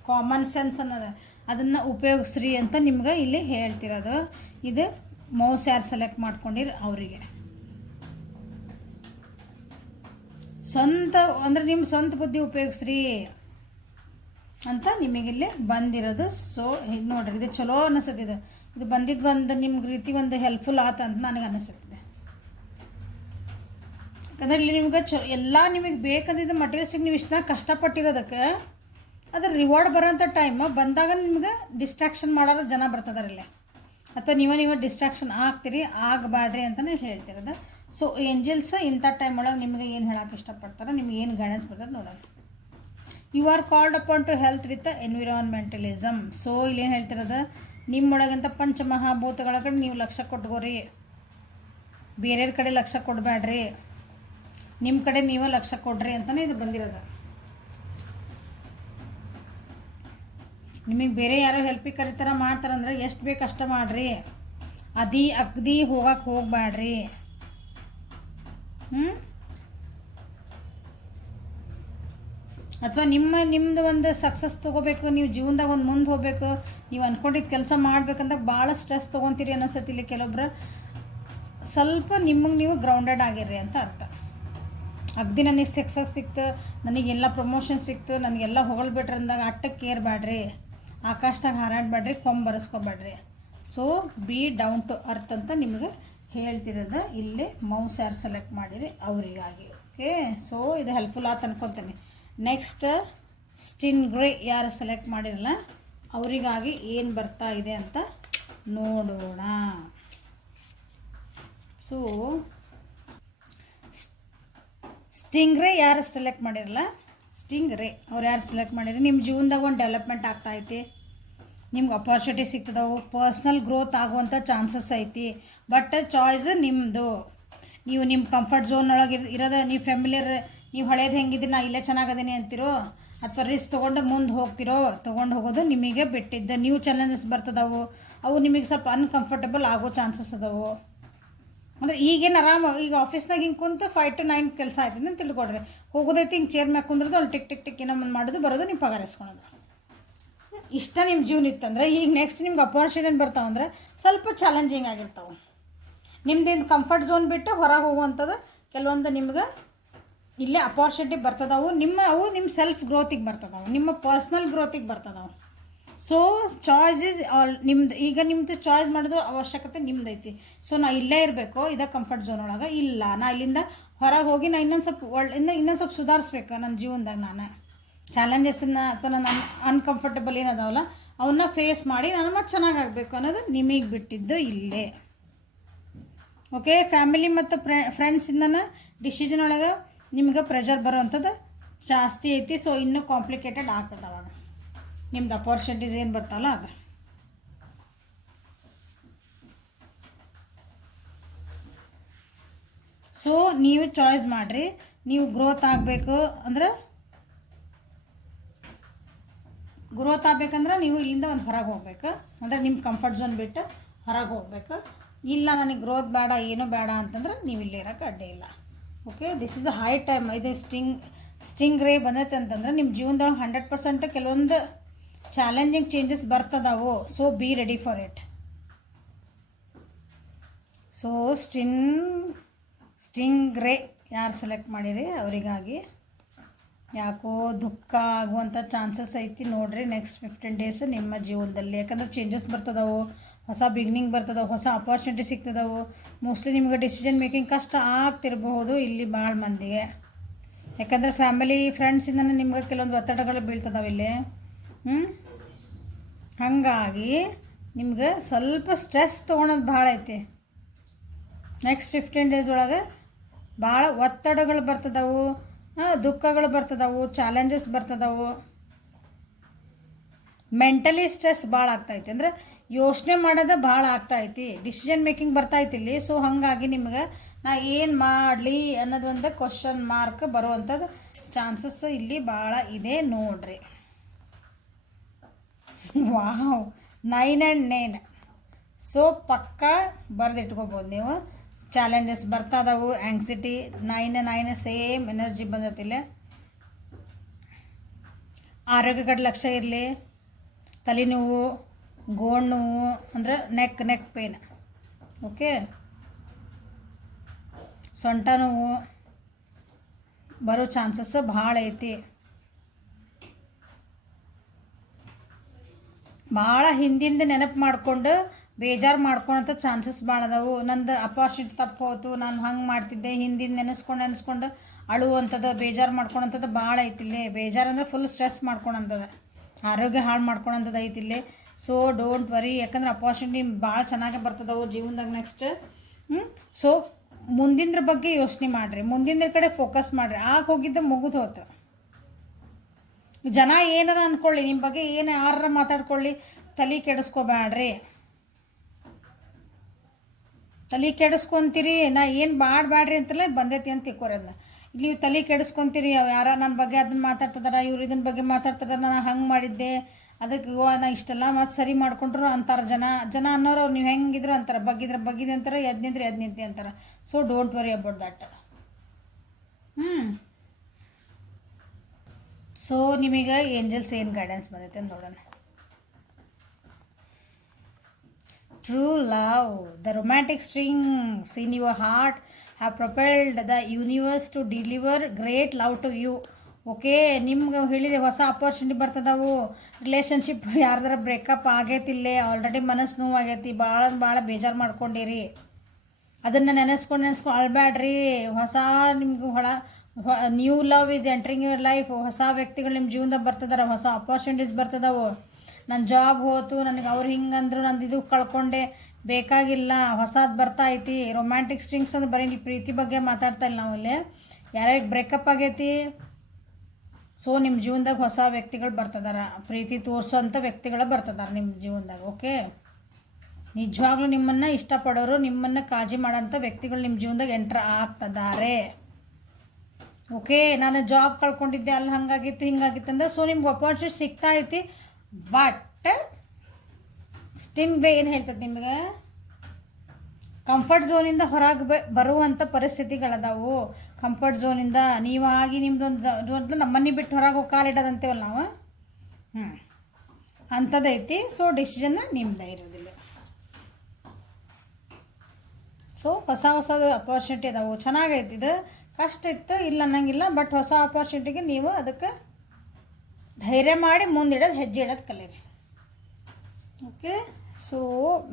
ಕಾಮನ್ ಸೆನ್ಸ್ ಅನ್ನೋದು, ಅದನ್ನು ಉಪಯೋಗಿಸ್ರಿ ಅಂತ ನಿಮ್ಗೆ ಇಲ್ಲಿ ಹೇಳ್ತಿರೋದು. ಇದು ಮೌಸ್ ಯಾರು ಸೆಲೆಕ್ಟ್ ಮಾಡ್ಕೊಂಡಿರಿ ಅವರಿಗೆ ಸ್ವಂತ ಅಂದರೆ ನಿಮ್ಮ ಸ್ವಂತ ಬುದ್ಧಿ ಉಪಯೋಗಿಸ್ರಿ ಅಂತ ನಿಮಗಿಲ್ಲಿ ಬಂದಿರೋದು. ಸೊ ನೋಡ್ರಿ, ಇದು ಚಲೋ ಅನಿಸುತ್ತೆ. ಇದು ಬಂದಿದ್ದು ನಿಮ್ಗೆ ರೀತಿ ಒಂದು ಹೆಲ್ಪ್ಫುಲ್ ಆತ ಅಂತ ನನಗೆ ಅನಿಸುತ್ತೆ. ಯಾಕಂದರೆ ಇಲ್ಲಿ ನಿಮ್ಗೆ ಎಲ್ಲ ನಿಮಗೆ ಬೇಕಂದಿದ್ದು ಮಟೀರಿಯಲ್ಸಿಗೆ ನೀವು ಇಷ್ಟ ಕಷ್ಟಪಟ್ಟಿರೋದಕ್ಕೆ ಅದ್ರ ರಿವಾರ್ಡ್ ಬರೋಂಥ ಟೈಮ್ ಬಂದಾಗ ನಿಮ್ಗೆ ಡಿಸ್ಟ್ರಾಕ್ಷನ್ ಮಾಡೋರು ಜನ ಬರ್ತದಾರಿಲ್ಲ, ಅಥವಾ ನೀವು ಡಿಸ್ಟ್ರಾಕ್ಷನ್ ಆಗ್ತೀರಿ, ಆಗಬೇಡ್ರಿ ಅಂತಲೇ ಹೇಳ್ತಿರೋದು. ಸೊ ಏಂಜಲ್ಸ್ ಇಂಥ ಟೈಮ್ ಒಳಗೆ ನಿಮಗೆ ಏನು ಹೇಳೋಕೆ ಇಷ್ಟಪಡ್ತಾರೆ, ನಿಮ್ಗೆ ಏನು ಗೈಡೆನ್ಸ್ ಬರ್ತಾರೆ ನೋಡೋಣ. You are called upon to health with environmentalism. So ಇಲ್ಲಿ ಏನು ಹೇಳ್ತಿರೋದು, ನಿಮ್ಮೊಳಗಂತ ಪಂಚಮಹಾಭೂತಗಳ ಕಡೆ ನೀವು ಲಕ್ಷ್ಯ ಕೊಟ್ಕೋರಿ, ಬೇರೆಯವ್ರ ಕಡೆ ಲಕ್ಷ್ಯ ಕೊಡಬೇಡ್ರಿ, ನಿಮ್ಮ ಕಡೆ ನೀವೇ ಲಕ್ಷ್ಯ ಕೊಡ್ರಿ ಅಂತಲೇ ಇದು ಬಂದಿರೋದು. ನಿಮಗೆ ಬೇರೆ ಯಾರೋ ಹೆಲ್ಪಿಗೆ ಕರಿತಾರ ಮಾಡ್ತಾರಂದ್ರೆ ಎಷ್ಟು ಬೇಕು ಅಷ್ಟ ಮಾಡಿರಿ, ಅಗದಿ ಹೋಗಕ್ಕೆ ಹೋಗಬೇಡ್ರಿ. ಅಥವಾ ನಿಮ್ಮದು ಒಂದು ಸಕ್ಸಸ್ ತೊಗೋಬೇಕು, ನೀವು ಜೀವನದಾಗ ಒಂದು ಮುಂದೆ ಹೋಗ್ಬೇಕು, ನೀವು ಅಂದ್ಕೊಂಡಿದ್ದು ಕೆಲಸ ಮಾಡ್ಬೇಕಂತ ಭಾಳ ಸ್ಟ್ರೆಸ್ ತೊಗೊತೀರಿ ಅನ್ನಿಸ್ತತಿ. ಇಲ್ಲಿ ಕೆಲವೊಬ್ರು ಸ್ವಲ್ಪ ನಿಮಗೆ ನೀವು ಗ್ರೌಂಡೆಡ್ ಆಗಿರ್ರಿ ಅಂತ ಅರ್ಥ. ಅಗ್ದಿ ನನಗೆ ಸಕ್ಸಸ್ ಸಿಕ್ತು, ನನಗೆಲ್ಲ ಪ್ರಮೋಷನ್ ಸಿಕ್ತು, ನನಗೆಲ್ಲ ಹೊಗಳ್ಬಿಟ್ರೆ ಅಂದಾಗ ಅಟ್ಟಕ್ಕೆ ಏರ್ಬೇಡ್ರಿ, ಆಕಾಶದಾಗ ಹಾರಾಡಬೇಡ್ರಿ, ಬರೆಸ್ಕೊಬೇಡ್ರಿ. So be down to earth ಅಂತ ನಿಮಗೆ ಹೇಳ್ತಿರೋದ. ಇಲ್ಲಿ ಮೌಸ್ ಯಾರು ಸೆಲೆಕ್ಟ್ ಮಾಡಿರಿ ಅವರಿಗಾಗಿ. ಓಕೆ, ಸೊ ಇದು ಹೆಲ್ಪ್ಫುಲ್ ಆತ ಅನ್ಕೊತೀನಿ. ನೆಕ್ಸ್ಟ್ ಸ್ಟಿಂಗ್ರೇ ಯಾರು ಸೆಲೆಕ್ಟ್ ಮಾಡಿರಲ್ಲ ಅವರಿಗಾಗಿ ಏನು ಬರ್ತಾ ಇದೆ ಅಂತ ನೋಡೋಣ. ಸೊ ಸ್ಟಿಂಗ್ರೇ ಯಾರು ಸೆಲೆಕ್ಟ್ ಮಾಡಿರಲ್ಲ, ಸ್ಟಿಂಗ್ರೇ ಅವ್ರು ಯಾರು ಸೆಲೆಕ್ಟ್ ಮಾಡಿರಿ, ನಿಮ್ಮ ಜೀವನದಾಗ ಒಂದು ಡೆವಲಪ್ಮೆಂಟ್ ಆಗ್ತಾಯಿತಿ, ನಿಮ್ಗೆ ಅಪಾರ್ಚುನಿಟಿ ಸಿಗ್ತದವು, ಪರ್ಸ್ನಲ್ ಗ್ರೋತ್ ಆಗುವಂಥ ಚಾನ್ಸಸ್ ಐತಿ. ಬಟ್ ಚಾಯ್ಸ್ ನಿಮ್ಮದು. ನೀವು ನಿಮ್ಮ ಕಂಫರ್ಟ್ ಝೋನ್ ಒಳಗೆ ಇರೋದು, ನೀವು ಫ್ಯಾಮಿಲಿಯರ್, ನೀವು ಹಳೇದು ಹೆಂಗಿದ್ದೀರಿ ನಾ ಇಲ್ಲೇ ಚೆನ್ನಾಗದೀನಿ ಅಂತಿರೋ, ಅಥವಾ ರಿಸ್ಕ್ ತೊಗೊಂಡು ಮುಂದೆ ಹೋಗ್ತಿರೋ, ತೊಗೊಂಡು ಹೋಗೋದು ನಿಮಗೆ ಬಿಟ್ಟಿದ್ದ. ನ್ಯೂ ಚಾಲೆಂಜಸ್ ಬರ್ತದವು, ಅವು ನಿಮಗೆ ಸ್ವಲ್ಪ ಅನ್ಕಂಫರ್ಟಬಲ್ ಆಗೋ ಚಾನ್ಸಸ್ ಅದಾವು. ಅಂದರೆ ಈಗೇನು ಆರಾಮ, ಈಗ ಆಫೀಸ್ನಾಗ ಹಿಂಗೆ ಕುಂತು 5 to 9 ಕೆಲಸ ಆಯ್ತದೆ ಅಂತ ತಿಳ್ಕೊಡ್ರಿ, ಹೋಗೋದೈತಿ ಹಿಂಗೆ ಚೇರ್ ಮ್ಯಾಗ ಕುಂದ್ರದು, ಅಲ್ಲಿ ಟಿಕ್ ಟಿಕ್ ಟಿಕ್ ಏನೋ ಮಾಡೋದು ಬರೋದು, ನೀವು ಪಗಾರ ಇಸ್ಕೊಳೋದು. ಇಷ್ಟ ನಿಮ್ಮ ಜೀವನ ಇತ್ತಂದ್ರೆ ಈಗ ನೆಕ್ಸ್ಟ್ ನಿಮ್ಗೆ ಅಪಾರ್ಚುನಿಟಿ ಬರ್ತಾವಂದ್ರೆ ಸ್ವಲ್ಪ ಚಾಲೆಂಜಿಂಗ್ ಆಗಿರ್ತಾವೆ. ನಿಮ್ದೇನು ಕಂಫರ್ಟ್ ಝೋನ್ ಬಿಟ್ಟು ಹೊರಗೆ ಹೋಗುವಂಥದ್ದು ಕೆಲವೊಂದು ನಿಮ್ಗೆ ಇಲ್ಲೇ ಅಪಾರ್ಚುನಿಟಿ ಬರ್ತದವು. ಅವು ನಿಮ್ಮ ಸೆಲ್ಫ್ ಗ್ರೋತಿಗೆ ಬರ್ತದವು, ನಿಮ್ಮ ಪರ್ಸ್ನಲ್ ಗ್ರೋತಿಗೆ ಬರ್ತದವು. ಸೊ ಚಾಯ್ಸ್ ಇಸ್ ಆಲ್ ನಿಮ್ದು. ಈಗ ನಿಮ್ಮದು ಚಾಯ್ಸ್ ಮಾಡೋದು ಅವಶ್ಯಕತೆ ನಿಮ್ದು ಐತಿ. ಸೊ ನಾ ಇಲ್ಲೇ ಇರಬೇಕು ಇದೇ ಕಂಫರ್ಟ್ ಝೋನ್ ಒಳಗೆ, ಇಲ್ಲ ನಾ ಇಲ್ಲಿಂದ ಹೊರಗೆ ಹೋಗಿ ನಾ ಇನ್ನೊಂದು ಸ್ವಲ್ಪ ಸುಧಾರಿಸ್ಬೇಕು ನನ್ನ ಜೀವನದಾಗ. ನಾನು ಚಾಲೆಂಜಸ್ಸನ್ನು ಅಥವಾ ನನ್ನ ಅನ್ಕಂಫರ್ಟಬಲ್ ಏನದಾವಲ್ಲ ಅವನ್ನ ಫೇಸ್ ಮಾಡಿ ನಾನು ಮತ್ತೆ ಚೆನ್ನಾಗಾಗಬೇಕು ಅನ್ನೋದು ನಿಮಗೆ ಬಿಟ್ಟಿದ್ದು ಇಲ್ಲೇ. ಓಕೆ, ಫ್ಯಾಮಿಲಿ ಮತ್ತು ಫ್ರೆಂಡ್ಸಿಂದನ ಡಿಸಿಷನ್ ಒಳಗೆ ನಿಮ್ಗೆ ಪ್ರೆಷರ್ ಬರೋವಂಥದ್ದು ಜಾಸ್ತಿ ಐತಿ. ಸೊ ಇನ್ನೂ ಕಾಂಪ್ಲಿಕೇಟೆಡ್ ಆಗ್ತದೆ ಅವಾಗ ನಿಮ್ದು ಅಪಾರ್ಚುನಿಟೀಸ್ ಏನು ಬರ್ತಾವಲ್ಲ ಅದು. ಸೊ ನೀವು ಚಾಯ್ಸ್ ಮಾಡಿರಿ. ನೀವು ಗ್ರೋತ್ ಆಗಬೇಕು ಅಂದ್ರೆ ನೀವು ಇಲ್ಲಿಂದ ಒಂದು ಹೊರಗೆ ಹೋಗ್ಬೇಕು, ಅಂದರೆ ನಿಮ್ಮ ಕಂಫರ್ಟ್ ಝೋನ್ ಬಿಟ್ಟು ಹೊರಗೆ ಹೋಗ್ಬೇಕು. ಇಲ್ಲ ನನಗೆ ಗ್ರೋತ್ ಬೇಡ, ಏನೂ ಬೇಡ ಅಂತಂದ್ರೆ ನೀವು ಇಲ್ಲೇ ಇರೋಕ್ಕೆ ಅಡ್ಡಿ ಇಲ್ಲ. Okay, this is a high time. ಇದು ಸ್ಟಿಂಗ್ ರೇ ಬಂದೈತೆ ಅಂತಂದ್ರೆ ನಿಮ್ಮ ಜೀವನದೊಳಗೆ 100% ಕೆಲವೊಂದು ಚಾಲೆಂಜಿಂಗ್ ಚೇಂಜಸ್ ಬರ್ತದವು. So be ready for it. So stingray ಯಾರು ಸೆಲೆಕ್ಟ್ ಮಾಡಿರಿ ಅವರಿಗಾಗಿ ಯಾಕೋ ದುಃಖ ಆಗುವಂಥ ಚಾನ್ಸಸ್ ಐತಿ ನೋಡಿರಿ ನೆಕ್ಸ್ಟ್ 15 days ನಿಮ್ಮ ಜೀವನದಲ್ಲಿ. ಯಾಕಂದ್ರೆ ಚೇಂಜಸ್ ಬರ್ತದವು, ಹೊಸ ಬಿಗಿನಿಂಗ್ ಬರ್ತದವು, ಹೊಸ ಅಪಾರ್ಚುನಿಟಿ ಸಿಗ್ತದವು. ಮೋಸ್ಟ್ಲಿ ನಿಮಗೆ ಡಿಸಿಷನ್ ಮೇಕಿಂಗ್ ಕಷ್ಟ ಆಗ್ತಿರಬಹುದು ಇಲ್ಲಿ ಭಾಳ ಮಂದಿಗೆ. ಯಾಕಂದರೆ ಫ್ಯಾಮಿಲಿ ಫ್ರೆಂಡ್ಸಿಂದ ನಿಮ್ಗೆ ಕೆಲವೊಂದು ಒತ್ತಡಗಳು ಬೀಳ್ತದವು ಇಲ್ಲಿ. ಹಾಗಾಗಿ ನಿಮ್ಗೆ ಸ್ವಲ್ಪ ಸ್ಟ್ರೆಸ್ ತೊಗೊಳೋದು ಭಾಳ ಐತಿ. ನೆಕ್ಸ್ಟ್ 15 days ಒಳಗೆ ಭಾಳ ಒತ್ತಡಗಳು ಬರ್ತದವು, ದುಃಖಗಳು ಬರ್ತದವು, ಚಾಲೆಂಜಸ್ ಬರ್ತದವು, ಮೆಂಟಲಿ ಸ್ಟ್ರೆಸ್ ಭಾಳ ಆಗ್ತೈತಿ. ಅಂದರೆ ಯೋಚನೆ ಮಾಡೋದು ಭಾಳ ಆಗ್ತಾಯಿತಿ, ಡಿಸಿಷನ್ ಮೇಕಿಂಗ್ ಬರ್ತಾಯಿತ್ತು ಇಲ್ಲಿ. ಸೊ ಹಾಗಾಗಿ ನಿಮ್ಗೆ ನಾ ಏನು ಮಾಡಲಿ ಅನ್ನೋದೊಂದು ಕ್ವಶನ್ ಮಾರ್ಕ್ ಬರುವಂಥದ್ದು ಚಾನ್ಸಸ್ ಇಲ್ಲಿ ಭಾಳ ಇದೆ ನೋಡ್ರಿ. Wow, 9 and 9. ಸೊ ಪಕ್ಕ ಬರೆದಿಟ್ಕೋಬೋದು ನೀವು. ಚಾಲೆಂಜಸ್ ಬರ್ತದವು, ಆ್ಯಂಗ್ಸಿಟಿ 9 ಸೇಮ್ ಎನರ್ಜಿ ಬಂದತಿಲ್ಲ. ಆರೋಗ್ಯ ಕಡೆ ಲಕ್ಷ್ಯ ಇರಲಿ. ತಲೆನೋವು, ಗೋಣ್ ನೋವು ಅಂದ್ರೆ ನೆಕ್ ಪೇನ್. ಓಕೆ, ಸೊಂಟ ನೋವು ಬರೋ ಚಾನ್ಸಸ್ ಭಾಳ ಐತಿ. ಭಾಳ ಹಿಂದಿಂದ ನೆನಪು ಮಾಡಿಕೊಂಡು ಬೇಜಾರು ಮಾಡ್ಕೊಳಂಥ ಚಾನ್ಸಸ್ ಭಾಳ ಅದಾವು. ನಂದು ಅಪಾರ್ಚುನಿಟಿ ತಪ್ಪು ಹೋಯ್ತು, ನಾನು ಹಂಗೆ ಮಾಡ್ತಿದ್ದೆ, ಹಿಂದಿನ ನೆನೆಸ್ಕೊಂಡು ಅಳುವಂಥದ್ದು, ಬೇಜಾರು ಮಾಡ್ಕೊಳಂಥದ್ದು ಭಾಳ ಐತಿಲ್ಲೇ. ಬೇಜಾರು ಅಂದರೆ ಫುಲ್ ಸ್ಟ್ರೆಸ್ ಮಾಡ್ಕೊಳಂಥದ್ದು, ಆರೋಗ್ಯ ಹಾಳು ಮಾಡ್ಕೊಳಂಥದ್ದು ಐತಿಲ್ಲೇ. ಸೊ ಡೋಂಟ್ ವರಿ, ಯಾಕಂದ್ರೆ ಅಪಾರ್ಚುನಿಟಿ ಭಾಳ ಚೆನ್ನಾಗೇ ಬರ್ತದವು ಜೀವನದಾಗ ನೆಕ್ಸ್ಟ್. ಸೊ ಮುಂದಿನ ಬಗ್ಗೆ ಯೋಚನೆ ಮಾಡಿರಿ, ಮುಂದಿನ ಕಡೆ ಫೋಕಸ್ ಮಾಡಿರಿ. ಆಗ ಹೋಗಿದ್ದು ಮುಗಿದು ಹೋಯ್ತು. ಜನ ಏನಾರ ಅಂದ್ಕೊಳ್ಳಿ, ನಿಮ್ಮ ಬಗ್ಗೆ ಏನು ಯಾರ ಮಾತಾಡ್ಕೊಳ್ಳಿ, ತಲೆ ಕೆಡಿಸ್ಕೋಬೇಡ್ರಿ. ತಲೆ ಕೆಡಿಸ್ಕೊತೀರಿ, ನಾ ಏನು ಬ್ಯಾಡ್ರಿ ಅಂತಲೇ ಬಂದೈತಿ ಅಂತ ತಿಳ್ಕೊರಿ. ಅದನ್ನ ನೀವು ತಲೆ ಕೆಡಿಸ್ಕೊತೀರಿ, ಯಾರ ನನ್ನ ಬಗ್ಗೆ ಅದನ್ನ ಮಾತಾಡ್ತಿದಾರ, ಇವ್ರು ಇದನ್ನ ಬಗ್ಗೆ ಮಾತಾಡ್ತಿದಾರ, ನಾನು ಹಂಗೆ ಮಾಡಿದ್ದೆ, ಅದಕ್ಕೆ ನಾ ಇಷ್ಟೆಲ್ಲ ಮತ್ತು ಸರಿ ಮಾಡ್ಕೊಂಡ್ರು ಅಂತಾರೆ ಜನ ಅನ್ನೋರು. ನೀವು ಹೆಂಗಿದ್ರು ಅಂತಾರೆ, ಬಗ್ಗಿದ್ರೆ ಅಂತಾರೆ, ಎದ್ನಿಂತೆ ಅಂತಾರೆ. So don't worry about that. So ನಿಮಗೆ ಏಂಜಲ್ಸ್ ಏನು ಗೈಡೆನ್ಸ್ ಬಂದೈತೆ ಅಂತ ನೋಡೋಣ. True love, the romantic strings in your heart have propelled the universe to deliver great love to you. Okay, ನಿಮ್ಗೆ ಹೇಳಿದೆ ಹೊಸ ಅಪರ್ಚುನಿಟಿ ಬರ್ತದವು. ರಿಲೇಷನ್ಶಿಪ್ ಯಾರ್ದಾರ ಬ್ರೇಕಪ್ ಆಗೈತಿಲ್ಲೇ, ಆಲ್ರೆಡಿ ಮನಸ್ಸು ನೋವಾಗೈತಿ, ಭಾಳ ಬೇಜಾರು ಮಾಡ್ಕೊಂಡಿರಿ. ಅದನ್ನು ನೆನೆಸ್ಕೊಂಡು ಅಳ್ಬೇಡ್ರಿ. ಹೊಸ ನಿಮ್ಗೆ new love is entering your life. ಹೊಸ ವ್ಯಕ್ತಿಗಳು ನಿಮ್ಮ ಜೀವನದಾಗ ಬರ್ತದಾರ, ಹೊಸ ಅಪರ್ಚುನಿಟೀಸ್ ಬರ್ತದವು. ನನ್ನ ಜಾಬ್ ಹೋತು, ನನಗೆ ಅವ್ರು ಹಿಂಗಂದ್ರು, ನಂದು ಇದು ಕಳ್ಕೊಂಡೆ, ಬೇಕಾಗಿಲ್ಲ, ಹೊಸದು ಬರ್ತಾ ಐತಿ. ರೊಮ್ಯಾಂಟಿಕ್ ಸ್ಟ್ರಿಂಗ್ಸ್ ಅಂದ್ರೆ ಬರೀ ಪ್ರೀತಿ ಬಗ್ಗೆ ಮಾತಾಡ್ತಾ ಇಲ್ಲ ನಾವು ಇಲ್ಲಿ. ಯಾರ್ಯಾರಿಗೆ ಬ್ರೇಕಪ್ ಆಗೈತಿ, ಸೊ ನಿಮ್ಮ ಜೀವನದಾಗ ಹೊಸ ವ್ಯಕ್ತಿಗಳು ಬರ್ತದಾರ, ಪ್ರೀತಿ ತೋರಿಸೋಂಥ ವ್ಯಕ್ತಿಗಳು ಬರ್ತದಾರ ನಿಮ್ಮ ಜೀವನದಾಗ. ಓಕೆ, ನಿಜವಾಗ್ಲೂ ನಿಮ್ಮನ್ನು ಇಷ್ಟಪಡೋರು, ನಿಮ್ಮನ್ನು ಕಾಳಜಿ ಮಾಡೋಂಥ ವ್ಯಕ್ತಿಗಳು ನಿಮ್ಮ ಜೀವನದಾಗ ಎಂಟ್ರ್ ಆಗ್ತದಾರೆ. ಓಕೆ, ನಾನು ಜಾಬ್ ಕಳ್ಕೊಂಡಿದ್ದೆ, ಅಲ್ಲಿ ಹಂಗಾಗಿತ್ತು ಹಿಂಗಾಗಿತ್ತು ಅಂದ್ರೆ ಸೊ ನಿಮ್ಗೆ ಅಪಾರ್ಚುನಿಟಿ ಸಿಗ್ತಾ ಐತಿ. ಬಟ್ ಸ್ಟಿಂಗ್ ಬೇ ಏನು ಹೇಳ್ತದೆ ನಿಮಗೆ, ಕಂಫರ್ಟ್ ಝೋನಿಂದ ಹೊರಗೆ ಬರುವಂಥ ಪರಿಸ್ಥಿತಿಗಳದಾವು. ಕಂಫರ್ಟ್ ಝೋನಿಂದ ನೀವು ಆಗಿ ನಿಮ್ದೊಂದು ನಮ್ಮನೆ ಬಿಟ್ಟು ಹೊರಗೆ ಹೋಗಿ ಕಾಲಿಡೋದಂತೇವಲ್ಲ ನಾವು, ಅಂಥದ್ದೈತಿ. ಸೊ ಡಿಸಿಷನ್ನ ನಿಮ್ದು ಇರೋದಿಲ್ಲ. ಸೊ ಹೊಸ ಅಪಾರ್ಚುನಿಟಿ ಅದಾವು, ಚೆನ್ನಾಗೈತಿ. ಇದು ಕಷ್ಟ ಇತ್ತು ಇಲ್ಲ ಅನ್ನಂಗಿಲ್ಲ, ಬಟ್ ಹೊಸ ಅಪಾರ್ಚುನಿಟಿಗೆ ನೀವು ಅದಕ್ಕೆ ಧೈರ್ಯ ಮಾಡಿ ಮುಂದಿಡೋದು, ಹೆಜ್ಜೆ ಇಡೋದು ಕಲೀರಿ. ಓಕೆ, ಸೊ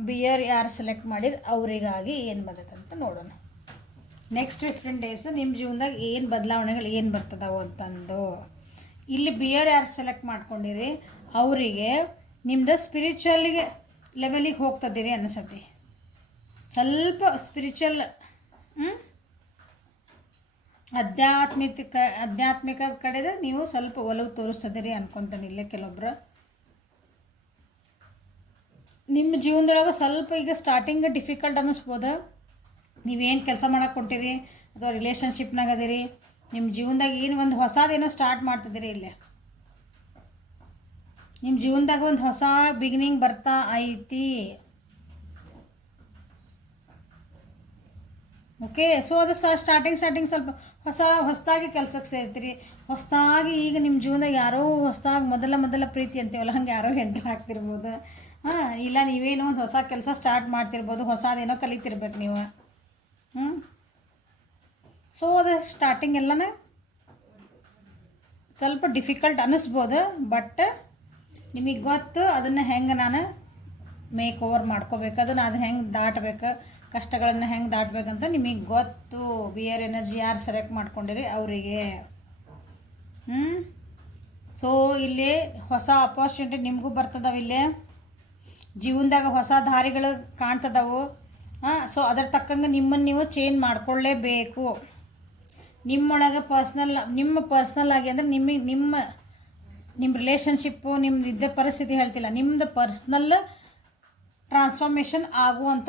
ಬಿಯರ್ ಯಾರು ಸೆಲೆಕ್ಟ್ ಮಾಡಿರಿ ಅವರಿಗಾಗಿ ಏನು ಬರ್ತದಂತ ನೋಡೋಣ. ನೆಕ್ಸ್ಟ್ 15 ಡೇಸ್ ನಿಮ್ಮ ಜೀವನದಾಗ ಏನು ಬದಲಾವಣೆಗಳು ಏನು ಬರ್ತದವು ಅಂತಂದು. ಇಲ್ಲಿ ಬಿಯರ್ ಯಾರು ಸೆಲೆಕ್ಟ್ ಮಾಡ್ಕೊಂಡಿರಿ ಅವರಿಗೆ ನಿಮ್ದು ಸ್ಪಿರಿಚುವಲ್ಗೆ ಲೆವೆಲಿಗೆ ಹೋಗ್ತದಿರಿ ಅನಿಸತಿ. ಸ್ವಲ್ಪ ಸ್ಪಿರಿಚುವಲ್ ಆಧ್ಯಾತ್ಮಿಕ ಕಡೆದ ನೀವು ಸ್ವಲ್ಪ ಒಲವು ತೋರಿಸ್ತದಿರಿ ಅನ್ಕೊತಾನೆ. ಇಲ್ಲೇ ಕೆಲವೊಬ್ರು ನಿಮ್ಮ ಜೀವನದೊಳಗೆ ಸ್ವಲ್ಪ ಈಗ ಸ್ಟಾರ್ಟಿಂಗ್ ಡಿಫಿಕಲ್ಟ್ ಅನ್ನಿಸ್ಬೋದು. ನೀವೇನು ಕೆಲಸ ಮಾಡಕ್ಕೆ ಹೊಂಟಿರಿ ಅಥವಾ ರಿಲೇಷನ್ಶಿಪ್ನಾಗ ಅದಿರಿ, ನಿಮ್ಮ ಜೀವನದಾಗ ಏನು ಒಂದು ಹೊಸದೇನೋ ಸ್ಟಾರ್ಟ್ ಮಾಡ್ತಿದ್ದೀರಿ. ಇಲ್ಲೇ ನಿಮ್ಮ ಜೀವನದಾಗ ಒಂದು ಹೊಸ ಬಿಗಿನಿಂಗ್ ಬರ್ತಾ ಐತಿ. ಓಕೆ, ಸೊ ಅದು ಸ್ಟಾರ್ಟಿಂಗ್ ಸ್ವಲ್ಪ ಹೊಸದಾಗಿ ಕೆಲಸಕ್ಕೆ ಸೇರ್ತೀರಿ. ಹೊಸದಾಗಿ ಈಗ ನಿಮ್ಮ ಜೀವನದಾಗ ಯಾರೋ ಹೊಸದಾಗಿ ಮೊದಲ ಪ್ರೀತಿ ಅಂತೀವಲ್ಲ, ಹಂಗೆ ಯಾರೋ ಎಂಟ್ರ್ ಆಗ್ತಿರ್ಬೋದು. ಇಲ್ಲ ನೀವೇನೋ ಒಂದು ಹೊಸ ಕೆಲಸ ಸ್ಟಾರ್ಟ್ ಮಾಡ್ತಿರ್ಬೋದು, ಹೊಸದೇನೋ ಕಲಿತಿರ್ಬೇಕು ನೀವು. ಸೊ ಅದು ಸ್ಟಾರ್ಟಿಂಗ್ ಎಲ್ಲನ ಸ್ವಲ್ಪ ಡಿಫಿಕಲ್ಟ್ ಅನ್ನಿಸ್ಬೋದು, ಬಟ್ ನಿಮಗೆ ಗೊತ್ತು ಅದನ್ನು ಹೆಂಗೆ ನಾನು ಮೇಕ್ ಓವರ್ ಮಾಡ್ಕೋಬೇಕು, ಅದನ್ನು ಹೆಂಗೆ ದಾಟಬೇಕು, ಕಷ್ಟಗಳನ್ನು ಹೆಂಗೆ ದಾಟಬೇಕಂತ ನಿಮಗೆ ಗೊತ್ತು. ಬಿಯರ್ ಎನರ್ಜಿ ಯಾರು ಸೆಲೆಕ್ಟ್ ಮಾಡ್ಕೊಂಡಿರಿ ಅವರಿಗೆ. ಸೊ ಇಲ್ಲಿ ಹೊಸ ಅಪಾರ್ಚುನಿಟಿ ನಿಮಗೂ ಬರ್ತದವು. ಇಲ್ಲೇ ಜೀವನದಾಗ ಹೊಸ ದಾರಿಗಳು ಕಾಣ್ತದವು. ಸೊ ಅದರ ತಕ್ಕಂಗೆ ನಿಮ್ಮನ್ನು ನೀವು ಚೇಂಜ್ ಮಾಡ್ಕೊಳ್ಳೇಬೇಕು. ನಿಮ್ಮೊಳಗೆ ನಿಮ್ಮ ಪರ್ಸ್ನಲ್ ಆಗಿ ಅಂದರೆ ನಿಮ್ಮ ರಿಲೇಷನ್ಶಿಪ್ಪು ನಿಮ್ದು ಇದ್ದ ಪರಿಸ್ಥಿತಿ ಹೇಳ್ತಿಲ್ಲ, ನಿಮ್ಮದು ಪರ್ಸ್ನಲ್ ಟ್ರಾನ್ಸ್ಫಾರ್ಮೇಷನ್ ಆಗುವಂಥ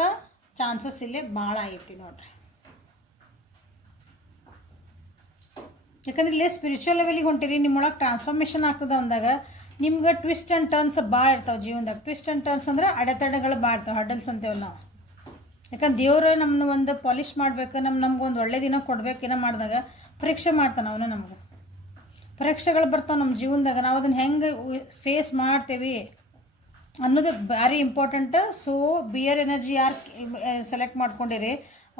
ಚಾನ್ಸಸ್ ಇಲ್ಲೇ ಭಾಳ ಐತಿ ನೋಡ್ರಿ. ಯಾಕಂದ್ರೆ ಇಲ್ಲೇ ಸ್ಪಿರಿಚುವಲ್ ಲೆವೆಲಿಗೆ ಹೊಂಟಿರಿ, ನಿಮ್ಮೊಳಗೆ ಟ್ರಾನ್ಸ್ಫಾರ್ಮೇಷನ್ ಆಗ್ತದೆ ಅಂದಾಗ ನಿಮ್ಗೆ ಟ್ವಿಸ್ಟ್ ಆ್ಯಂಡ್ ಟರ್ನ್ಸ್ ಭಾಳ ಇರ್ತಾವೆ ಜೀವನದಾಗ. ಟ್ವಿಸ್ಟ್ ಆ್ಯಂಡ್ ಟರ್ನ್ಸ್ ಅಂದ್ರೆ ಅಡೆತಡೆಗಳು ಭಾಳ ಇರ್ತಾವೆ, ಹಡಲ್ಸ್ ಅಂತೇವಲ್ಲ ನಾವು. ಯಾಕಂದ್ರೆ ದೇವರು ನಮ್ಮನ್ನ ಒಂದು ಪಾಲಿಷ್ ಮಾಡಬೇಕು, ನಮ್ಗೊಂದು ಒಳ್ಳೆ ದಿನ ಕೊಡ್ಬೇಕು ಏನೋ ಮಾಡಿದಾಗ ಪರೀಕ್ಷೆ ಮಾಡ್ತಾನೆ ಅವನು. ನಮ್ಗೆ ಪರೀಕ್ಷೆಗಳು ಬರ್ತಾವೆ ನಮ್ಮ ಜೀವನದಾಗ, ನಾವು ಅದನ್ನು ಹೆಂಗೆ ಫೇಸ್ ಮಾಡ್ತೇವೆ ಅನ್ನೋದು ಭಾರಿ ಇಂಪಾರ್ಟೆಂಟ್. ಸೊ ಬಿಯರ್ ಎನರ್ಜಿ ಯಾರು ಸೆಲೆಕ್ಟ್ ಮಾಡ್ಕೊಂಡಿರಿ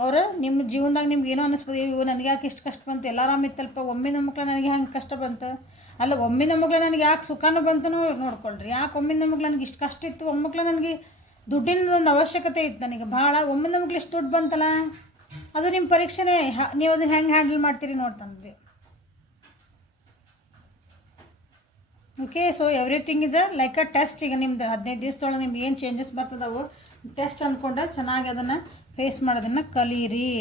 ಅವರು ನಿಮ್ಮ ಜೀವನದಾಗ ನಿಮ್ಗೆ ಏನೋ ಅನ್ನಿಸ್ಬೋದು, ಇವು ನನಗೆ ಯಾಕೆ ಇಷ್ಟು ಕಷ್ಟ ಬಂತು, ಎಲ್ಲ ಆರಾಮಿತ್ತಲ್ಪ, ಒಮ್ಮಿನ ಮಕ್ಳು ನನಗೆ ಹೆಂಗೆ ಕಷ್ಟ ಬಂತು, ಅಲ್ಲ ಒಮ್ಮಿನ ಮಕ್ಳು ನನಗೆ ಯಾಕೆ ಸುಖನೂ ಬಂತು ನೋಡ್ಕೊಳ್ರಿ. ಯಾಕೆ ಒಮ್ಮಿನ ಮಕ್ಳು ನನಗೆ ಇಷ್ಟು ಕಷ್ಟ ಇತ್ತು, ಒಮ್ಮಕ್ಳು ನನಗೆ ದುಡ್ಡಿನ ಒಂದು ಅವಶ್ಯಕತೆ ಇತ್ತು ನನಗೆ ಭಾಳ, ಒಮ್ಮಿನ ಮಕ್ಳು ಇಷ್ಟು ದುಡ್ಡು ಬಂತಲ್ಲ, ಅದು ನಿಮ್ಮ ಪರೀಕ್ಷೆನೇ. ನೀವು ಅದನ್ನು ಹೆಂಗೆ ಹ್ಯಾಂಡಲ್ ಮಾಡ್ತೀರಿ ನೋಡ್ತಾನೆ. Okay, so everything is like a test. ಈಗ ನಿಮ್ದು 15 ದಿವಸದೊಳಗೆ ನಿಮ್ಗೆ ಏನು ಚೇಂಜಸ್ ಬರ್ತದವು ಟೆಸ್ಟ್ ಅಂದ್ಕೊಂಡು ಚೆನ್ನಾಗಿ ಅದನ್ನು ಫೇಸ್ ಮಾಡೋದನ್ನು ಕಲೀರಿ.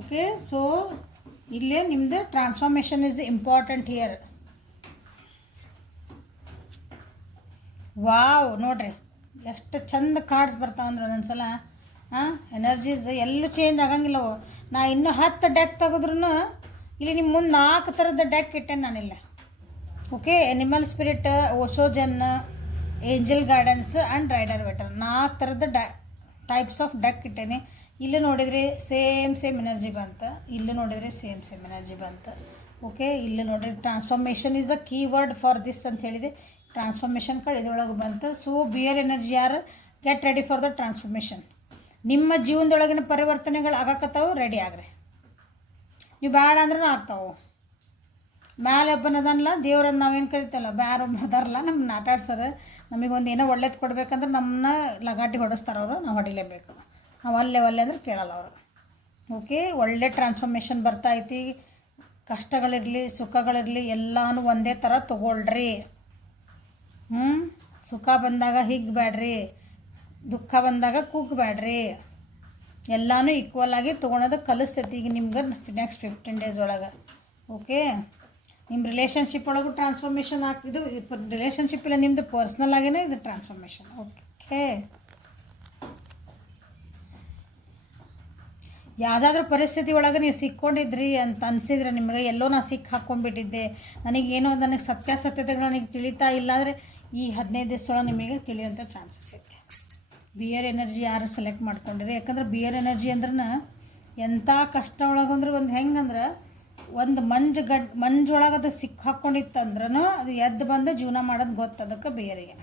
ಓಕೆ, ಸೊ ಇಲ್ಲೇ ನಿಮ್ಮದು transformation is important here. Wow, ನೋಡ್ರಿ ಎಷ್ಟು ಚಂದ ಕಾರ್ಡ್ಸ್ ಬರ್ತಾವಂದ್ರೆ ಒಂದೊಂದ್ಸಲ ಎನರ್ಜೀಸ್ ಎಲ್ಲೂ ಚೇಂಜ್ ಆಗಂಗಿಲ್ಲವು. ನಾ ಇನ್ನೂ 10 ಡೆಕ್ ತೆಗೆದ್ರೂ ಇಲ್ಲಿ ನಿಮ್ಮ ಮುಂದೆ 4 ಥರದ ಡೆಕ್ ಇಟ್ಟೇನೆ ನಾನಿಲ್ಲ. Okay, animal spirit, Osho Zen, angel guardians and Rider Waite 4 ಥರದ ಟೈಪ್ಸ್ ಆಫ್ ಡೆಕ್ ಇಟ್ಟೇನೆ. ಇಲ್ಲಿ ನೋಡಿದರೆ ಸೇಮ್ ಎನರ್ಜಿ ಬಂತು, ಇಲ್ಲಿ ನೋಡಿದರೆ ಸೇಮ್ ಎನರ್ಜಿ ಬಂತು. ಓಕೆ, ಇಲ್ಲಿ ನೋಡಿರಿ transformation is a keyword for this ಅಂತ ಹೇಳಿದೆ. ಟ್ರಾನ್ಸ್ಫಾರ್ಮೇಷನ್ ಕಾರ್ಡ್ ಇದ್ರೊಳಗೆ ಬಂತು. ಸೊ ಬಿಯರ್ ಎನರ್ಜಿ ಯಾರು get ready for the transformation. ನಿಮ್ಮ ಜೀವನದೊಳಗಿನ ಪರಿವರ್ತನೆಗಳು ಆಗಕತ್ತಾವು, ರೆಡಿ ಆಗ್ರಿ. ನೀವು ಬೇಡ ಅಂದ್ರೆ ಆಗ್ತಾವೆ. ಮ್ಯಾಲೆ ಒಬ್ಬನದಲ್ಲ ದೇವ್ರನ್ನ ನಾವೇನು ಕರಿತಲ್ಲ, ಬ್ಯಾರ ಒಬ್ಬ ಅದಾರಲ್ಲ ನಮ್ಮನ್ನ ಆಟಾಡ್ಸೋರು, ನಮಗೊಂದು ಏನೋ ಒಳ್ಳೇದು ಕೊಡ್ಬೇಕಂದ್ರೆ ನಮ್ಮನ್ನ ಲಗಾಟಿ ಹೊಡೆಸ್ತಾರೆ ಅವರು, ನಾವು ಹೊಡಿಲೇಬೇಕು. ನಾವು ಒಲ್ಲೆ ಅಂದ್ರೆ ಕೇಳಲ್ಲ ಅವರು. ಓಕೆ, ಒಳ್ಳೆ ಟ್ರಾನ್ಸ್ಫಾರ್ಮೇಷನ್ ಬರ್ತೈತಿ. ಕಷ್ಟಗಳಿರಲಿ ಸುಖಗಳಿರಲಿ ಎಲ್ಲನೂ ಒಂದೇ ಥರ ತೊಗೊಳ್ರಿ. ಸುಖ ಬಂದಾಗ ಹಿಗ್ಬೇಡ್ರಿ, ದುಃಖ ಬಂದಾಗ ಕೂಗಬೇಡ್ರಿ. ಎಲ್ಲನೂ ಈಕ್ವಲ್ ಆಗಿ ತೊಗೊಳೋದು ಕಲಿಸ್ತೈತಿ ಈಗ ನಿಮ್ಗೆ ನೆಕ್ಸ್ಟ್ 15 days ಒಳಗೆ. ಓಕೆ, ನಿಮ್ಮ ರಿಲೇಷನ್ಶಿಪ್ ಒಳಗೂ ಟ್ರಾನ್ಸ್ಫಾರ್ಮೇಷನ್ ಆಗ್ತಿದ್ದು. ರಿಲೇಷನ್ಶಿಪ್ ಇಲ್ಲ, ನಿಮ್ಮದು ಪರ್ಸ್ನಲ್ ಆಗಿನೇ ಇದು ಟ್ರಾನ್ಸ್ಫಾರ್ಮೇಷನ್. ಓಕೆ, ಯಾವುದಾದ್ರೂ ಪರಿಸ್ಥಿತಿ ಒಳಗೆ ನೀವು ಸಿಕ್ಕೊಂಡಿದ್ರಿ ಅಂತ ಅನಿಸಿದ್ರೆ ನಿಮಗೆ, ಎಲ್ಲೋ ನಾನು ಸಿಕ್ಕಿ ಹಾಕ್ಕೊಂಡ್ಬಿಟ್ಟಿದ್ದೆ, ನನಗೇನೋ ನನಗೆ ಸತ್ಯಾಸತ್ಯತೆಗಳು ನನಗೆ ತಿಳಿತಾ ಇಲ್ಲ ಅಂದರೆ ಈ 15 ದಿವಸದೊಳಗೆ ನಿಮಗೆ ತಿಳಿಯುವಂಥ ಚಾನ್ಸಸ್ ಐತೆ. ಬಿಯರ್ ಎನರ್ಜಿ ಯಾರು ಸೆಲೆಕ್ಟ್ ಮಾಡ್ಕೊಂಡಿರಿ, ಯಾಕಂದ್ರೆ ಬಿಯರ್ ಎನರ್ಜಿ ಅಂದ್ರೆ ಎಂಥ ಕಷ್ಟ ಒಳಗಂದ್ರೆ ಒಂದು ಹೆಂಗಂದ್ರೆ ಒಂದು ಮಂಜೊಳಗೆ ಅದು ಸಿಕ್ಕಿ ಹಾಕ್ಕೊಂಡಿತ್ತಂದ್ರೂ ಅದು ಎದ್ದು ಬಂದು ಜೀವನ ಮಾಡೋದು ಗೊತ್ತದಕ್ಕೆ ಬಿಯರಿಗೆ.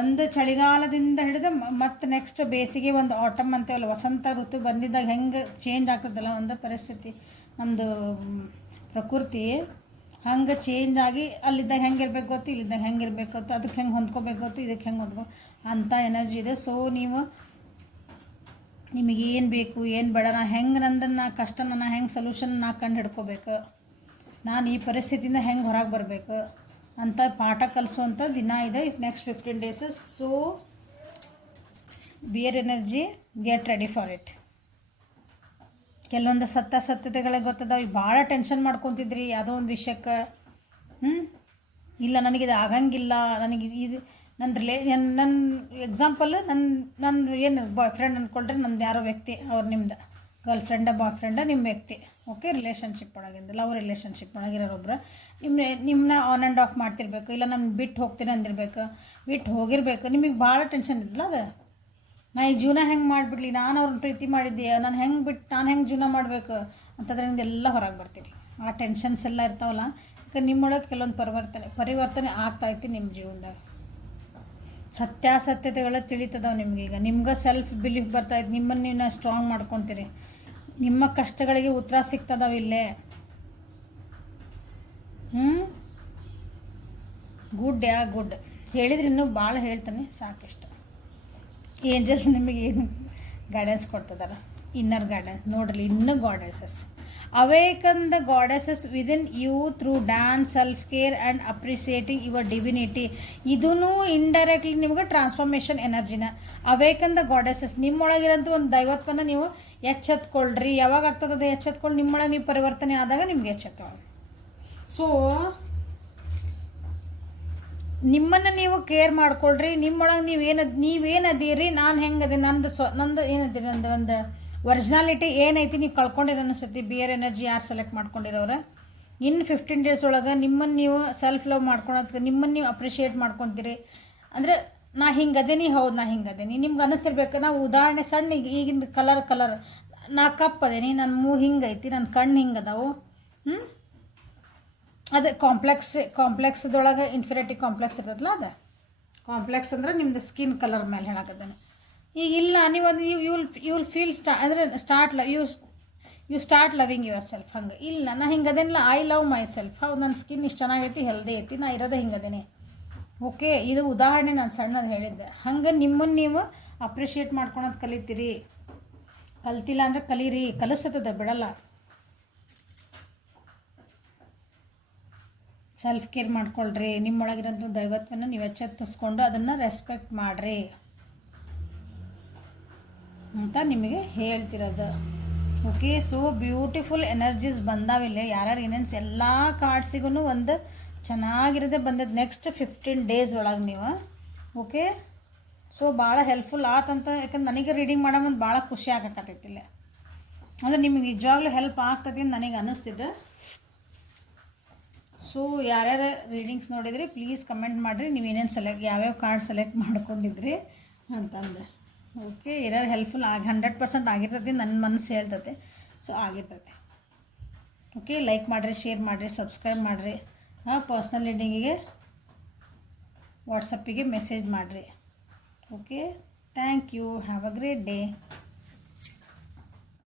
ಒಂದು ಚಳಿಗಾಲದಿಂದ ಹಿಡಿದು ಮತ್ತು ನೆಕ್ಸ್ಟ್ ಬೇಸಿಗೆ, ಒಂದು ಆಟಮ್ ಅಂತೇವಲ್ಲ ವಸಂತ ಋತು ಬಂದಿದ್ದಾಗ ಹೆಂಗೆ ಚೇಂಜ್ ಆಗ್ತದಲ್ಲ ಒಂದು ಪರಿಸ್ಥಿತಿ, ನಮ್ಮದು ಪ್ರಕೃತಿ ಹಂಗೆ ಚೇಂಜ್ ಆಗಿ ಅಲ್ಲಿದ್ದಾಗ ಹೆಂಗೆ ಇರ್ಬೇಕು ಗೊತ್ತು, ಇಲ್ಲಿದ್ದಾಗ ಹೆಂಗೆ ಇರಬೇಕು ಗೊತ್ತು, ಅದಕ್ಕೆ ಹೆಂಗೆ ಹೊಂದ್ಕೋಬೇಕು ಗೊತ್ತು, ಇದಕ್ಕೆ ಹೆಂಗೆ ಅಂಥ ಎನರ್ಜಿ ಇದೆ. ಸೊ ನಿಮಗೇನು ಬೇಕು ಏನು ಬೇಡ, ನಾನು ಹೆಂಗೆ ನಾ ಕಷ್ಟನ ನಾನು ಹೆಂಗೆ ಸೊಲ್ಯೂಷನ್ ಕಂಡು ಹಿಡ್ಕೋಬೇಕು, ನಾನು ಈ ಪರಿಸ್ಥಿತಿಯಿಂದ ಹೆಂಗೆ ಹೊರಗೆ ಬರಬೇಕು ಅಂತ ಪಾಠ ಕಲಿಸುವಂಥ ದಿನ ಇದೆ next 15 days. So beer energy get ready for it. ಕೆಲವೊಂದು ಸತ್ಯತೆಗಳೇ ಗೊತ್ತದಾವ. ಭಾಳ ಟೆನ್ಷನ್ ಮಾಡ್ಕೊತಿದ್ರಿ ಯಾವುದೋ ಒಂದು ವಿಷಯಕ್ಕೆ. ಇಲ್ಲ ನನಗಿದು ಆಗಂಗಿಲ್ಲ, ನನಗೆ ಇದು ನನ್ನ ಎಕ್ಸಾಂಪಲ್ ನನ್ನ ಏನು ಬಾಯ್ ಫ್ರೆಂಡ್ ಅಂದ್ಕೊಳ್ರಿ, ನಂದು ಯಾರೋ ವ್ಯಕ್ತಿ, ಅವ್ರು ನಿಮ್ದು ಗರ್ಲ್ ಫ್ರೆಂಡ ಬಾಯ್ ಫ್ರೆಂಡ ನಿಮ್ಮ ವ್ಯಕ್ತಿ. ಓಕೆ, ರಿಲೇಷನ್ಶಿಪ್ ಒಳಗಿಂದ ಲವ್ ರಿಲೇಷನ್ಶಿಪ್ ಒಳಗಿರೋರೊಬ್ಬರು ನಿಮ್ಮನ್ನ ಆನ್ ಆ್ಯಂಡ್ ಆಫ್ ಮಾಡ್ತಿರ್ಬೇಕು, ಇಲ್ಲ ನಾನು ಬಿಟ್ಟು ಹೋಗ್ತೀನಿ ಅಂದಿರ್ಬೇಕು, ಬಿಟ್ಟು ಹೋಗಿರ್ಬೇಕು. ನಿಮಗೆ ಭಾಳ ಟೆನ್ಷನ್ ಇದ್ದಿಲ್ಲ ಅದು, ನಾ ಈ ಜೀವನ ಹೆಂಗೆ ಮಾಡಿಬಿಡ್ಲಿ, ನಾನು ಅವ್ರನ್ನ ಪ್ರೀತಿ ಮಾಡಿದ್ದೆ, ನಾನು ಹೆಂಗೆ ಜೀವನ ಮಾಡಬೇಕು ಅಂತಂದ್ರೆ ನಿಮಗೆಲ್ಲ ಹೊರಗೆ ಬರ್ತೀರಿ. ಆ ಟೆನ್ಷನ್ಸ್ ಎಲ್ಲ ಇರ್ತಾವಲ್ಲ, ಯಾಕೆ ನಿಮ್ಮೊಳಗೆ ಕೆಲವೊಂದು ಪರಿವರ್ತನೆ ಆಗ್ತಾಯಿತ್ತು ನಿಮ್ಮ ಜೀವನದಾಗ. ಸತ್ಯಾಸತ್ಯತೆಗಳು ತಿಳಿತದವು ನಿಮಗೀಗ. ನಿಮ್ಗೆ ಸೆಲ್ಫ್ ಬಿಲೀಫ್ ಬರ್ತಾಯಿತ್ತು, ನಿಮ್ಮನ್ನು ನೀವು ಸ್ಟ್ರಾಂಗ್ ಮಾಡ್ಕೊತೀರಿ, ನಿಮ್ಮ ಕಷ್ಟಗಳಿಗೆ ಉತ್ತರ ಸಿಗ್ತದವು ಇಲ್ಲೇ. ಗುಡ್ ಹೇಳಿದ್ರೆ ಇನ್ನೂ ಭಾಳ ಹೇಳ್ತಾನೆ, ಸಾಕಿಷ್ಟು. ಏಂಜಲ್ಸ್ ನಿಮಗೆ ಏನು ಗೈಡೆನ್ಸ್ ಕೊಡ್ತಿದಾರ, ಇನ್ನರ್ ಗೈಡೆನ್ಸ್ ನೋಡ್ರಿ. ಇನ್ನೂ goddesses awaken the goddesses within you through dance, self care and appreciating your divinity. ಇದೂ ಇಂಡೈರೆಕ್ಟ್ಲಿ ನಿಮ್ಗೆ ಟ್ರಾನ್ಸ್ಫಾರ್ಮೇಷನ್ ಎನರ್ಜಿನ. ಅವೇಕನ್ ದ ಗಾಡೆಸಸ್, ನಿಮ್ಮೊಳಗಿರೋಂಥ ಒಂದು ದೈವತ್ವನ ನೀವು ಎಚ್ಚೆತ್ಕೊಳ್ರಿ. ಯಾವಾಗ ಆಗ್ತದೆ ಎಚ್ಚೆತ್ಕೊಂಡು ನಿಮ್ಮೊಳಗೆ ನೀವು ಪರಿವರ್ತನೆ ಆದಾಗ ನಿಮ್ಗೆ ಎಚ್ಚೆತ್ಕೊಳ್ಳಿ. ಸೊ ನಿಮ್ಮನ್ನು ನೀವು ಕೇರ್ ಮಾಡ್ಕೊಳ್ರಿ. ನಿಮ್ಮೊಳಗೆ ನೀವೇನದೀರಿ, ನಾನು ಹೆಂಗದೆ, ನಂದು ಏನದೀರಿ, ಒಂದು ಒರಿಜಿನಾಲಿಟಿ ಏನೈತಿ ನೀವು ಕಳ್ಕೊಂಡಿರೋ ಅನಿಸ್ತೈತಿ. ಬಿಯರ್ ಎನರ್ಜಿ ಯಾರು ಸೆಲೆಕ್ಟ್ ಮಾಡ್ಕೊಂಡಿರೋರು ಇನ್ನು 15 days ಒಳಗೆ ನಿಮ್ಮನ್ನು ನೀವು ಸೆಲ್ಫ್ ಲವ್ ಮಾಡ್ಕೊಳೋದಕ್ಕೆ, ನಿಮ್ಮನ್ನು ನೀವು ಅಪ್ರಿಷಿಯೇಟ್ ಮಾಡ್ಕೊತೀರಿ. ಅಂದರೆ ನಾ ಹಿಂಗದೇನಿ, ಹೌದು ನಾ ಹಿಂಗದೇನಿ ನಿಮ್ಗೆ ಅನ್ನಿಸ್ತಿರ್ಬೇಕು. ನಾವು ಉದಾಹರಣೆ ಸಣ್ಣ ಈಗಿನ ಕಲರ್ ನಾ ಕಪ್ಪದೇನಿ, ನನ್ನ ಮೂಗು ಹಿಂಗೈತಿ, ನನ್ನ ಕಣ್ಣು ಹಿಂಗದಾವು. ಅದು ಕಾಂಪ್ಲೆಕ್ಸ್ದೊಳಗೆ ಇನ್ಫಿನಿಟಿ ಕಾಂಪ್ಲೆಕ್ಸ್ ಇರ್ತದಲ್ಲ, ಅದು ಕಾಂಪ್ಲೆಕ್ಸ್ ಅಂದ್ರೆ ನಿಮ್ಮದು ಸ್ಕಿನ್ ಕಲರ್ ಮೇಲೆ ಹೇಳಕತ್ತೇನೆ. ಈಗ ಇಲ್ಲ, ನೀವು ಅದು you will feel you start loving yourself. ಹಂಗೆ ಇಲ್ಲ ನಾ ಹಿಂಗದೇನಿಲ್ಲ, ಐ ಲವ್ ಮೈ ಸೆಲ್ಫ್. ಹೌದು, ನನ್ನ ಸ್ಕಿನ್ ಇಷ್ಟು ಚೆನ್ನಾಗೈತಿ, ಹೆಲ್ದಿ ಐತಿ, ನಾ ಇರೋದೇ ಹಿಂಗದೇನೆ. ಓಕೆ, ಇದು ಉದಾಹರಣೆ ನಾನು ಸಣ್ಣದು ಹೇಳಿದ್ದೆ. ಹಂಗೆ ನಿಮ್ಮನ್ನು ನೀವು ಅಪ್ರಿಷಿಯೇಟ್ ಮಾಡ್ಕೊಳೋದು ಕಲಿತೀರಿ. ಕಲ್ತಿಲ್ಲ ಅಂದರೆ ಕಲೀರಿ, ಕಲಿಸ್ತದ ಬಿಡಲ್ಲ. ಸೆಲ್ಫ್ ಕೇರ್ ಮಾಡ್ಕೊಳ್ರಿ. ನಿಮ್ಮೊಳಗಿರೋಂಥ ದೈವತ್ವನ ನೀವು ಎಚ್ಚೆತ್ತಿಸ್ಕೊಂಡು ಅದನ್ನು ರೆಸ್ಪೆಕ್ಟ್ ಮಾಡಿರಿ ಅಂತ ನಿಮಗೆ ಹೇಳ್ತಿರೋದು. ಓಕೆ, ಸೊ ಬ್ಯೂಟಿಫುಲ್ ಎನರ್ಜೀಸ್ ಬಂದಾವಿಲ್ಲ. ಯಾರ್ಯಾರು ಏನೇನು ಎಲ್ಲ ಕಾರ್ಡ್ಸಿಗೂ ಒಂದು ಚೆನ್ನಾಗಿರೋದೇ ಬಂದದ್ದು ನೆಕ್ಸ್ಟ್ 15 days ಒಳಗೆ ನೀವು. ಓಕೆ, ಸೊ ಭಾಳ ಹೆಲ್ಪ್ಫುಲ್ ಆತಂತ. ಯಾಕಂದ್ರೆ ನನಗೆ ರೀಡಿಂಗ್ ಮಾಡೋ ಒಂದು ಭಾಳ ಖುಷಿ ಆಗಕತ್ತೈತಿಲ್ಲ, ಅಂದರೆ ನಿಮಗೆ ನಿಜವಾಗ್ಲೂ ಹೆಲ್ಪ್ ಆಗ್ತದೆ ಅಂತ ನನಗೆ ಅನ್ನಿಸ್ತಿದೆ. ಸೊ ಯಾರ್ಯಾರು ರೀಡಿಂಗ್ಸ್ ನೋಡಿದ್ರಿ ಪ್ಲೀಸ್ ಕಮೆಂಟ್ ಮಾಡಿರಿ, ನೀವು ಏನೇನು ಯಾವ್ಯಾವ ಕಾರ್ಡ್ ಸೆಲೆಕ್ಟ್ ಮಾಡ್ಕೊಂಡಿದ್ರಿ ಅಂತಂದೆ. ಓಕೆ, ಇರೋ ಹೆಲ್ಪ್ಫುಲ್ 100% ಆಗಿರ್ತೈತಿ, ನನ್ನ ಮನಸ್ಸು ಹೇಳ್ತೈತೆ. ಸೊ ಆಗಿರ್ತೈತೆ. ಓಕೆ, ಲೈಕ್ ಮಾಡಿರಿ, ಶೇರ್ ಮಾಡಿರಿ, ಸಬ್ಸ್ಕ್ರೈಬ್ ಮಾಡಿರಿ. ಪರ್ಸ್ನಲ್ ರೀಡಿಂಗಿಗೆ ವಾಟ್ಸಪ್ಪಿಗೆ ಮೆಸೇಜ್ ಮಾಡಿರಿ. Okay, thank you. Have a great day.